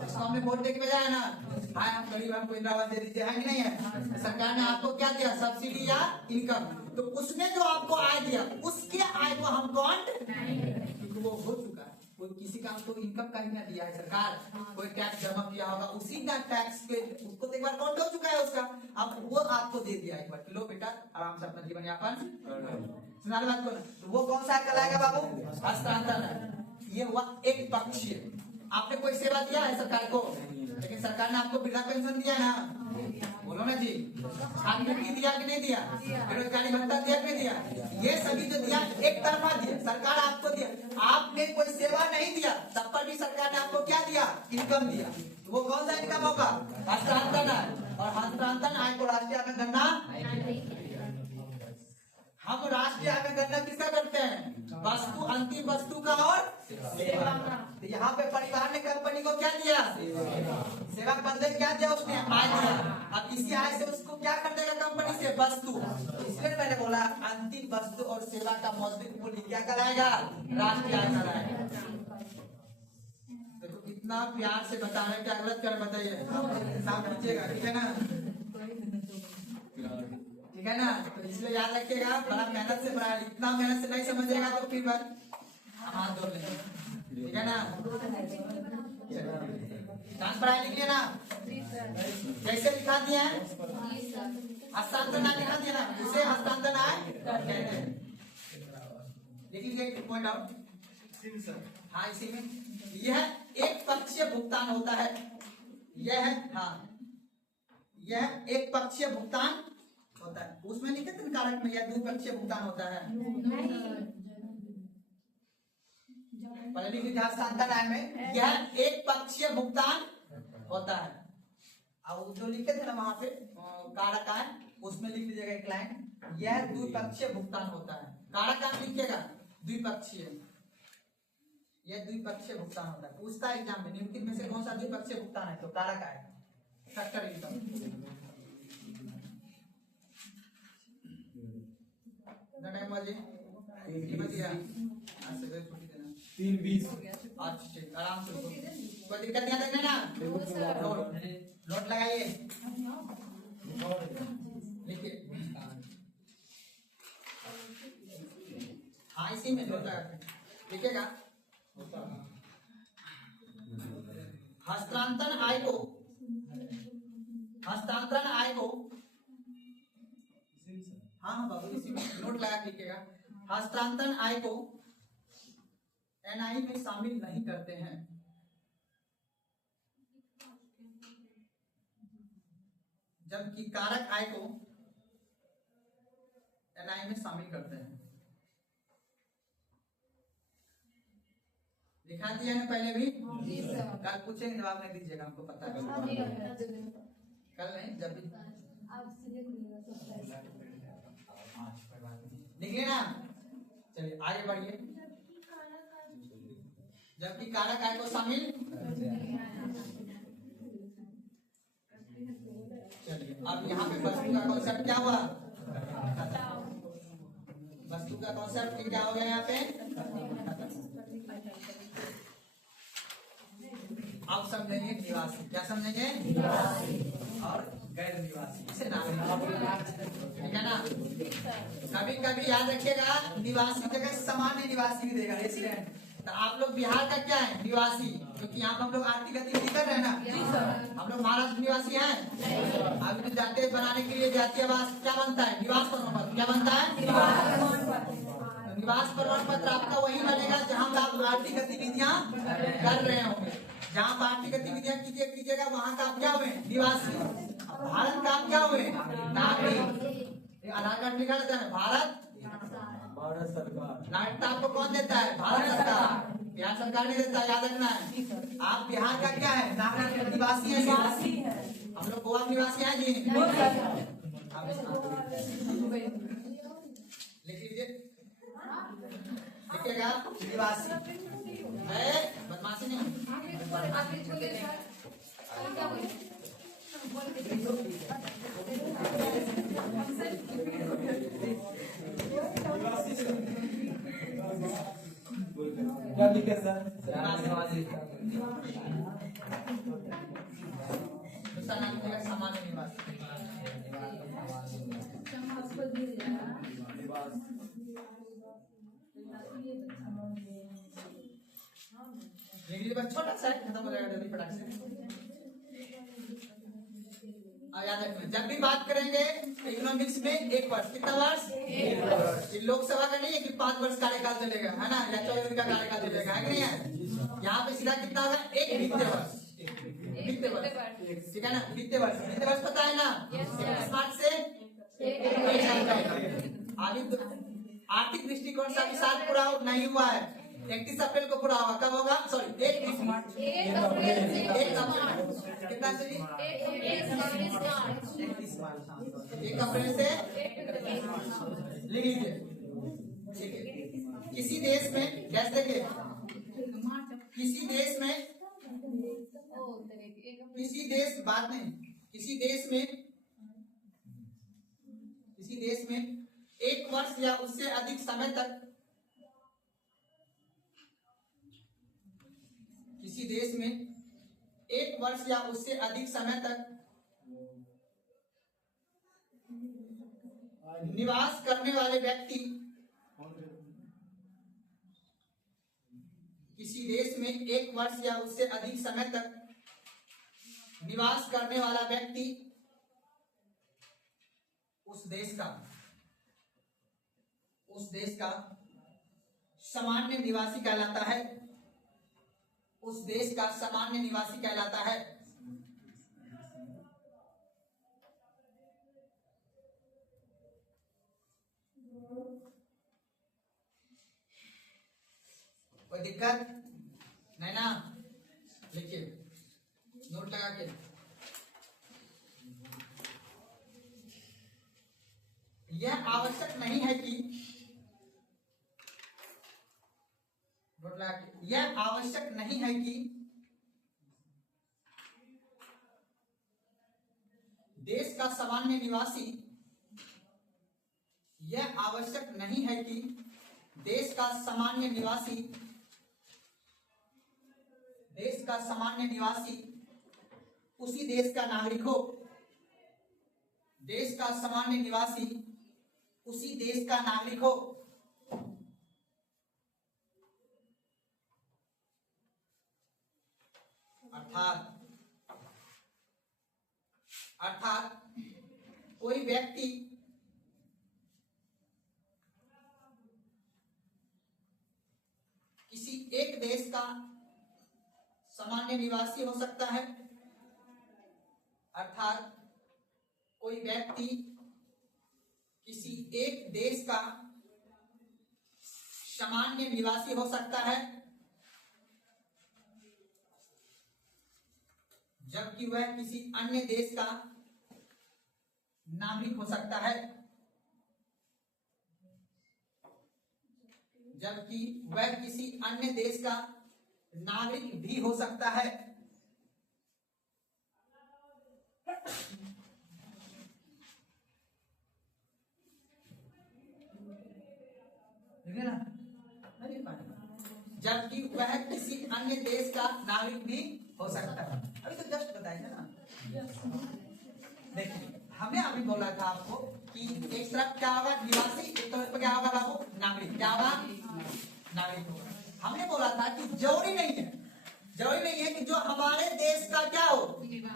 इसको हमने वोट दे के भेजा है ना, हाँ हम गरीब हमको इंदिरा आवास दे दीजिए, है कि नहीं है? सरकार ने आपको क्या दिया? सब्सिडी या इनकम। तो उसने जो आपको आय दिया, उसके आय को हम काउंट, क्योंकि वो हो चुका है। कोई किसी का हमको इनकम का ही ना दिया है सरकार, कोई टैक्स जमा किया होगा, उसी का टैक्स पे उसको तो एक बार काउंट हो चुका है उसका, अब वो आपको दे दिया एक बार। लो बेटा आराम से अपना जीवन यापन सुना बात को ना। तो वो कौन सा कहलाएगा बाबू? हस्तांतरण है। ये हुआ एक पक्षीय। आपने कोई सेवा दिया है सरकार को, लेकिन सरकार ने आपको वृद्धा पेंशन दिया ना, बोलो ना जी, छात्रवृत्ति दिया कि नहीं दिया, बेरोजगारी भत्ता दिया कि नहीं दिया, ये सभी जो दिया एक तरफा दिया, सरकार आपको दिया, आपने कोई सेवा नहीं दिया, तब पर भी सरकार ने आपको क्या दिया? इनकम दिया। तो वो कौन सा इनकम होगा? हस्तांतरण है। और हस्तांतरण आय को राष्ट्रीय आय में गणना, हम राष्ट्रीय आय में गणना किसका करते हैं? वस्तु, अंतिम वस्तु का और सेवा। तो यहाँ पे परिवार ने कंपनी को क्या दिया? सेवा के बदले क्या दिया उसने? आय दिया। अब इसी आय से उसको क्या खरीदेगा कंपनी से? वस्तु। तो इसलिए मैंने बोला अंतिम वस्तु और सेवा का मौद्रिक मूल्य क्या कहलाएगा? राष्ट्रीय आय कहलाएगा। तो कितना प्यार से बता रहे, क्या गलत कर बताइए, साफ कीजिएगा, ठीक है ना? ठीक है ना? तो इसलिए याद रखिएगा, बड़ा मेहनत से पढ़ा, इतना मेहनत से नहीं समझेगा तो फिर हाथ धो लेंगे, ठीक है ना? डांस पढ़ाई लिख लिया ना, कैसे लिखा दिया है? हस्तांतरण लिखा दिया ना, उसे हस्तांतरण आय कहते हैं। लिख लीजिए पॉइंट आउट। हाँ इसी में यह एक पक्षीय भुगतान होता है, यह है, हाँ यह एक पक्षीय भुगतान होता है। उसमें लिखे थे कारक में यह द्विपक्षीय भुगतान होता है। पहले लिख लीजिए हस्तांतरण आय में यह एक पक्षीय भुगतान होता है। अब जो लिखे थे ना वहां पे कारक आय, उसमें लिख लीजिएगा एक लाइन, यह द्विपक्षीय भुगतान होता है। कारक आय लिखिएगा द्विपक्षीय, यह द्विपक्षीय भुगतान होता है। पूछता है एग्जाम में निम्नलिखित में से कौन सा द्विपक्षीय भुगतान है? तो कारक आय, फैक्टर इनकम। टाइम बजे 3:20 अच्छा आराम से, कोई दिक्कत नहीं है ना? नोट लगाइए, लिखिए, हाँ इसी में नोट लगा लिखिएगा। हस्तांतरण आय को, हस्तांतरण आय को, हाँ हाँ बाबू इसी में नोट लगा लिखिएगा। हस्तांतरण आय को एनआई में शामिल नहीं करते हैं। जबकि कारक आय को एनआई में शामिल करते हैं। लिखा दिया है पहले भी, कल पूछेंगे जवाब नहीं दीजिएगा, हमको पता है। कल नहीं, जब भी निकले ना। चलिए आगे बढ़िए। जबकि कारक आय को शामिल, चलिए अब यहाँ पे वस्तु का कॉन्सेप्ट क्या हुआ? वस्तु का कॉन्सेप्ट क्या हो गया यहाँ पे? अब समझेंगे निवासी, क्या समझेंगे? और गैर निवासी, इसे नाम, ठीक है ना? कभी कभी याद रखिएगा निवासी जगह सामान्य निवासी भी देगा, रेसिडेंट। तो आप लोग बिहार का क्या है? निवासी, क्योंकि यहाँ पर हम लोग आर्थिक गतिविधि कर रहे हैं ना। हम लोग महाराष्ट्र निवासी हैं। अभी तो जाते बनाने के लिए जातीय आवास क्या बनता है? निवास प्रमाण पत्र। क्या बनता है? निवास प्रमाण पत्र आपका वही बनेगा जहाँ पर आप आर्थिक गतिविधियाँ कर रहे होंगे। जहाँ पर आर्थिक गतिविधियाँ कीजिएगा वहाँ का आप क्या हुए? निवासी। भारत का आप क्या हुए? नागरिक। आधार कार्ड लिखा रहता है भारत सरकार। नागरिकता आपको कौन देता है? भारत सरकार। बिहार सरकार नहीं देता, याद रखना है। आप बिहार का क्या है? नागरिक निवासी है। हम लोग गोवा निवासी हैं जी। लिख लीजिए, लिखिएगा निवासी है, बदमाशी नहीं। है सर। दूसरा नाम क्या है? सामान्य निवासी। बस छोटा सा है, खत्म हो जाएगा जल्दी फटाक से। याद रखना, जब भी बात करेंगे इकोनॉमिक्स में एक वर्ष, कितना वर्ष? ये लोकसभा का नहीं है कि 5 वर्ष कार्यकाल चलेगा, है ना, या 14 दिन का कार्यकाल चलेगा, है कि नहीं है? यहाँ पे सीधा कितना होगा? एक वित्तीय वर्ष। वित्तीय वर्ष, ठीक है ना? वित्तीय वर्ष, वित्तीय वर्ष पता है ना? 31 मार्च से अभी आर्थिक दृष्टिकोण से अभी साल पूरा नहीं हुआ है, 31 अप्रैल को पूरा होगा। कब होगा? सॉरी 1 मार्च, 1 अप्रैल कितना से? 1 अप्रैल से लिख लीजिए। किसी देश में, जैसे कि किसी देश में, किसी देश बात नहीं, किसी देश में 1 वर्ष या उससे अधिक समय तक, किसी देश में 1 वर्ष या उससे अधिक समय तक निवास करने वाले व्यक्ति, किसी देश में 1 वर्ष या उससे अधिक समय तक निवास करने वाला व्यक्ति उस देश का सामान्य निवासी कहलाता है। उस देश का सामान्य निवासी कहलाता है। कोई दिक्कत नहीं ना? लिखिए नोट लगा के। यह आवश्यक नहीं है कि, नोट लगा के, यह आवश्यक नहीं है कि देश का सामान्य निवासी, यह आवश्यक नहीं है कि देश का सामान्य निवासी उसी देश का नागरिक हो। देश का सामान्य निवासी उसी देश का नागरिक हो। अर्थात कोई व्यक्ति किसी एक देश का सामान्य निवासी हो सकता है। अर्थात कोई व्यक्ति किसी एक देश का सामान्य निवासी हो सकता है, जबकि वह किसी अन्य देश का नागरिक हो सकता है। जबकि वह किसी अन्य देश का नागरिक भी हो सकता है। जबकि वह किसी अन्य देश का नागरिक भी हो सकता है। अभी तो जस्ट बताया ना। देखिए हमने अभी बोला था आपको कि एक तरफ क्या होगा? निवासी, एक तरफ क्या होगा बाबू? नागरिक। क्या होगा? नागरिक होगा। हमने बोला था कि जरूरी नहीं है कि जो हमारे देश का क्या हो,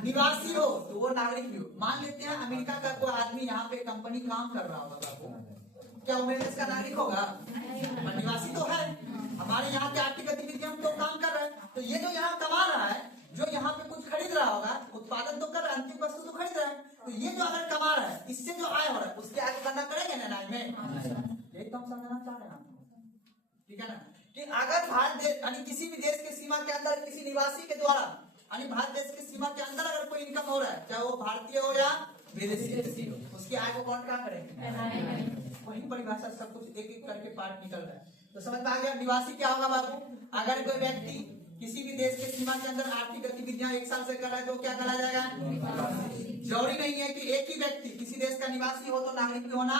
निवासी हो, तो वो नागरिक भी हो। मान लेते हैं अमेरिका का कोई आदमी यहाँ पे कंपनी काम कर रहा होगा बाबू, क्या वो मेरे देश का नागरिक होगा? निवासी तो है। हमारे यहाँ के आर्थिक गतिविधियां तो काम कर रहा है, तो ये जो यहाँ कमा रहा है, जो यहाँ पे कुछ खरीद रहा होगा, उत्पादन तो कर रहा है, अंतिम वस्तु तो खरीद रहा है, तो ये जो अगर कमा रहा है, इससे जो आय हो रहा है, उसके आगे करना करेंगे ना न्याय में। यही तो हम समझना चाह रहे हैं, ठीक है ना? कि अगर भारत देश यानी किसी भी देश के सीमा के अंदर किसी निवासी के द्वारा यानी भारत देश के सीमा के अंदर अगर कोई इनकम हो रहा है, चाहे वो भारतीय हो या विदेशी हो, उसकी आय को कौन क्या करेंगे? वही परिभाषा सब कुछ एक एक करके पार्ट निकल रहा है। तो समझ में आ गया? निवासी क्या होगा बाबू? अगर कोई व्यक्ति किसी भी देश के सीमा के अंदर आर्थिक गतिविधियां 1 साल से कर रहा है तो क्या कहा जाएगा? जरूरी नहीं है कि एक ही व्यक्ति किसी देश का निवासी हो तो नागरिक भी होना।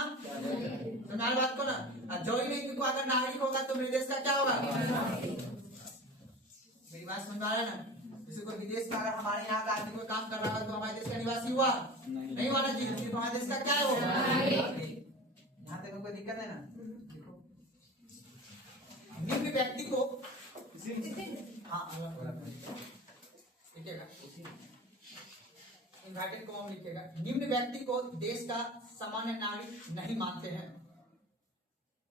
समझ बात को ना? जरूरी नहीं कि अगर नागरिक होगा तो मेरे देश का क्या होगा? बात समझ आ रहा है ना? जैसे कोई विदेश का अगर हमारे यहाँ का आदमी कोई काम कर रहा है तो हमारे देश का निवासी हुआ नहीं हुआ ना जी, तो हमारे देश का क्या है वो? यहाँ तक कोई दिक्कत है ना? निम्न व्यक्ति को हाँ लिखिएगा, इन्वर्टेड कॉमा में लिखिएगा, निम्न व्यक्ति को देश का सामान्य नागरिक नहीं मानते हैं।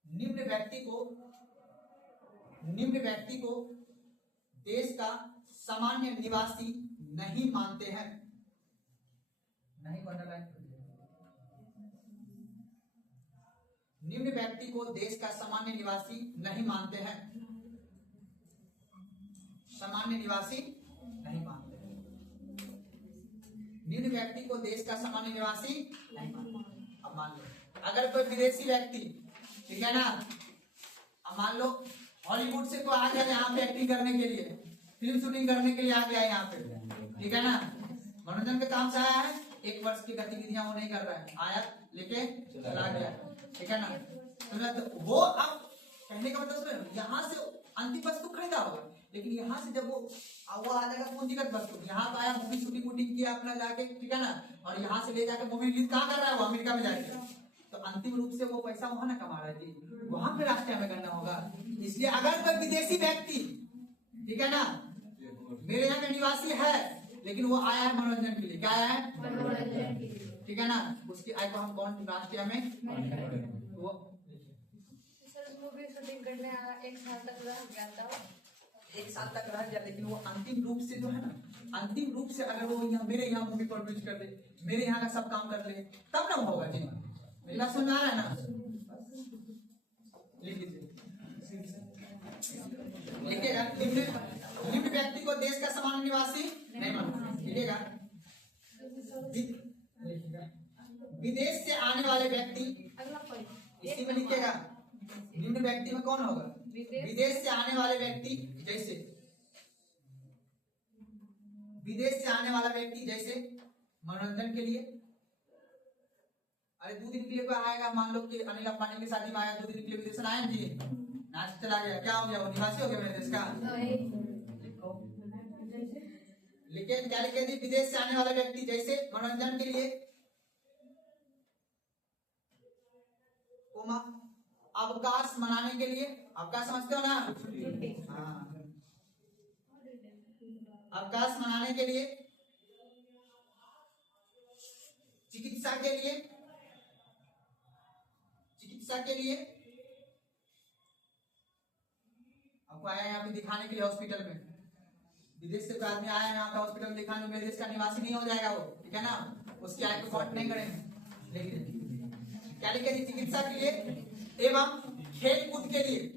निम्न व्यक्ति को देश का सामान्य निवासी नहीं मानते हैं। नहीं बदला, निम्न व्यक्ति को देश का सामान्य निवासी नहीं मानते हैं। सामान्य निवासी नहीं मानते हैं। निम्न व्यक्ति को देश का सामान्य निवासी नहीं मानते। अब मान लो अगर कोई विदेशी व्यक्ति, ठीक है ना, अब मान लो हॉलीवुड से कोई आ गया यहाँ पे एक्टिंग करने के लिए, फिल्म शूटिंग करने के लिए आ गया यहाँ पे, ठीक है ना, मनोरंजन के काम से आया है, 1 वर्ष की गतिविधियां वो नहीं कर रहा है, आया लेके चला गया, ठीक है ना, तो वो अब कहने का मतलब यहाँ से अंतिम वस्तु खरीदा होगा, लेकिन यहाँ से जब वो आ जाएगा पूंजीगत वस्तु, यहाँ पे आया मूवी शूटिंग वूटिंग किया अपना जाके, ठीक है ना, और यहाँ से ले जाके मूवी रिलीज कहाँ कर रहा है वो? अमेरिका में जाके, तो अंतिम रूप से वो पैसा वहां ना कमा रहा है जी, वहां पे राष्ट्रीय में करना होगा। इसलिए अगर कोई विदेशी व्यक्ति, ठीक है ना, मेरे यहाँ का निवासी है लेकिन वो आया है मनोरंजन के लिए, क्या आया है? मनोरंजन के लिए, ठीक है ना, उसकी आय को हम कौन राष्ट्रीय में वो मूवी शूटिंग करने 1 साल तक रह गया था, 1 साल तक रह गया, लेकिन वो अंतिम रूप से जो है ना, अंतिम रूप से अगर वो यहाँ मेरे यहाँ मूवी प्रोड्यूस कर दे, मेरे यहाँ का सब काम कर ले, तब ना होगा जी। मेरी बात समझ आ रहा है ना? लिख लीजिए, लिखिएगा, निम्न व्यक्ति को देश का सामान्य निवासी नहीं मानते, लिखिएगा, विदेश से आने वाले व्यक्ति, इसी में लिखिएगा, निम्न व्यक्ति में कौन होगा? विदेश से आने वाले व्यक्ति, जैसे विदेश से आने वाला व्यक्ति, जैसे मनोरंजन के लिए, अरे 2 दिन के लिए कोई आएगा, मान लो कि अनिल अंबानी की शादी में आया, 2 दिन के लिए विदेश आया जी, नाच चला गया, क्या हो गया? वो निवासी हो गया मेरे देश का। लेकिन क्या लिखे थी? विदेश से आने वाला व्यक्ति, जैसे मनोरंजन के लिए, अवकाश मनाने के लिए, अवकाश समझते हो ना? हाँ, अवकाश मनाने के लिए, चिकित्सा के लिए आपको आया यहाँ पे दिखाने के लिए हॉस्पिटल में, विदेश से कोई आदमी आया यहाँ पे हॉस्पिटल में दिखाने, मेरे देश का निवासी नहीं हो जाएगा वो, ठीक है ना, उसकी आय को काउंट नहीं करेंगे। लेकिन क्या लिखे? चिकित्सा के लिए एवं खेल कूद के लिए,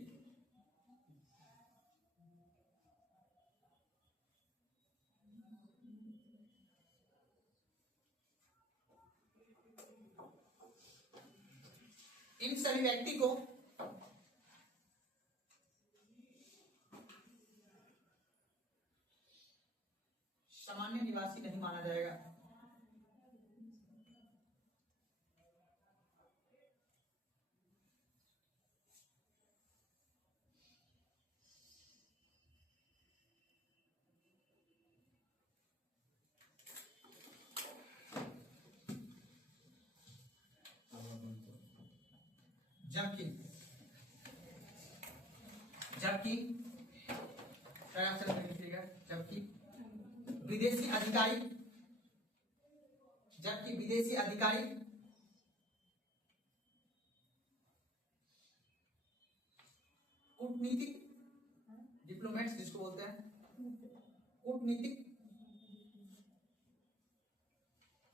इन सभी व्यक्ति को सामान्य निवासी नहीं माना जाएगा। जबकि विदेशी अधिकारी कूटनीतिक डिप्लोमेट्स जिसको बोलते हैं, कूटनीतिक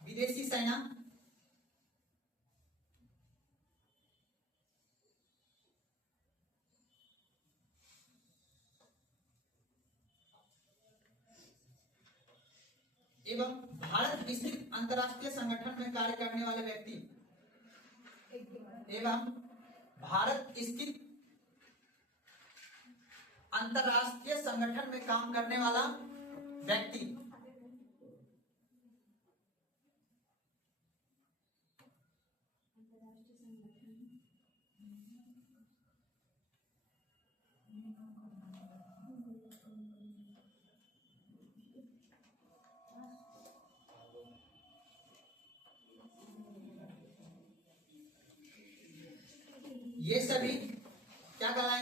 विदेशी सेना एवं भारत विस्तृत अंतर्राष्ट्रीय संगठन में कार्य करने वाले व्यक्ति एवं भारत स्थित अंतर्राष्ट्रीय संगठन में काम करने वाला व्यक्ति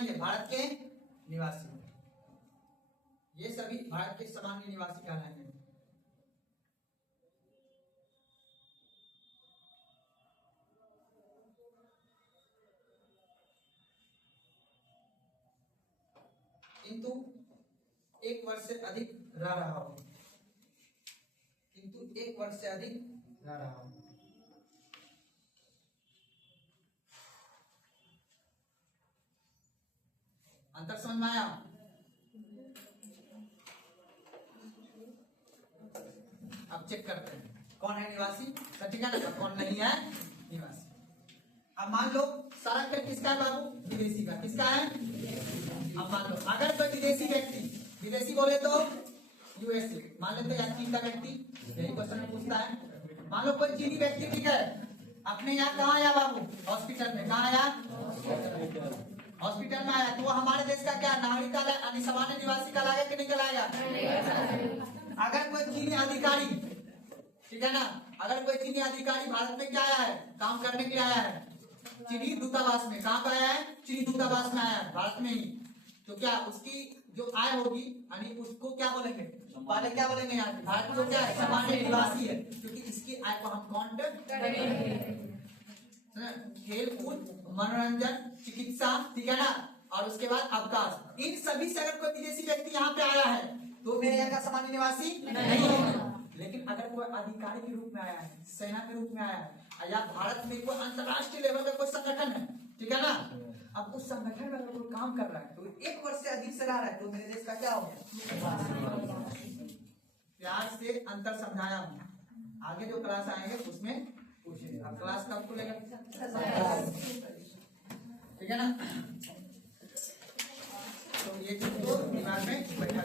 कहलाएंगे? भारत के निवासी। ये सभी भारत के सामान्य निवासी कहलाएंगे। किंतु 1 वर्ष से अधिक रह रहा हो, किंतु 1 वर्ष से अधिक रह रहा हो। अंतर समझ में आया? अब चेक करते हैं कौन है निवासी, ठीक है ना, कौन नहीं है निवासी। अब मान लो सारा खेल किसका है बाबू? विदेशी का। किसका है? अब मान लो अगर कोई विदेशी व्यक्ति, विदेशी बोले तो यूएसए, मान लेते हैं चीन का व्यक्ति, यही क्वेश्चन में पूछता है। मान लो कोई चीनी व्यक्ति, ठीक है, अपने यहाँ कहाँ आया बाबू? हॉस्पिटल में। कहाँ आया? हॉस्पिटल में आया, तो वो हमारे देश का क्या नागरिक का सामान्य निवासी कहलाएगा कि नहीं कहलाएगा? अगर कोई चीनी अधिकारी, ठीक है ना, अगर कोई चीनी अधिकारी भारत में क्या आया है? काम करने के लिए आया है चीनी दूतावास में। कहाँ पर आया है? चीनी दूतावास में आया है, भारत में ही। तो क्या उसकी जो आय होगी, यानी उसको क्या बोलेंगे? पहले क्या बोलेंगे? यहाँ भारत में क्या है? सामान्य निवासी है, क्योंकि इसकी आय को हम काउंट करेंगे। खेल कूद, मनोरंजन, चिकित्सा, ठीक है ना, और उसके बाद अवकाश, इन सभी से अगर कोई विदेशी व्यक्ति यहाँ पे आया है तो मेरे यहाँ का सामान्य निवासी नहीं होगा। लेकिन अगर कोई अधिकारी के रूप में आया है, सेना के रूप में आया है, या भारत में कोई अंतरराष्ट्रीय लेवल का कोई संगठन है, ठीक है ना, अब उस संगठन में अगर कोई काम कर रहा है तो 1 वर्ष से अधिक से रह रहा है तो मेरे देश का क्या हो गया? प्यार से अंतर समझाया हूँ। आगे जो क्लास आएंगे उसमें पूछेंगे। अब क्लास कब खुलेगा? ठीक है ना। तो ये चीज को दिमाग में बैठा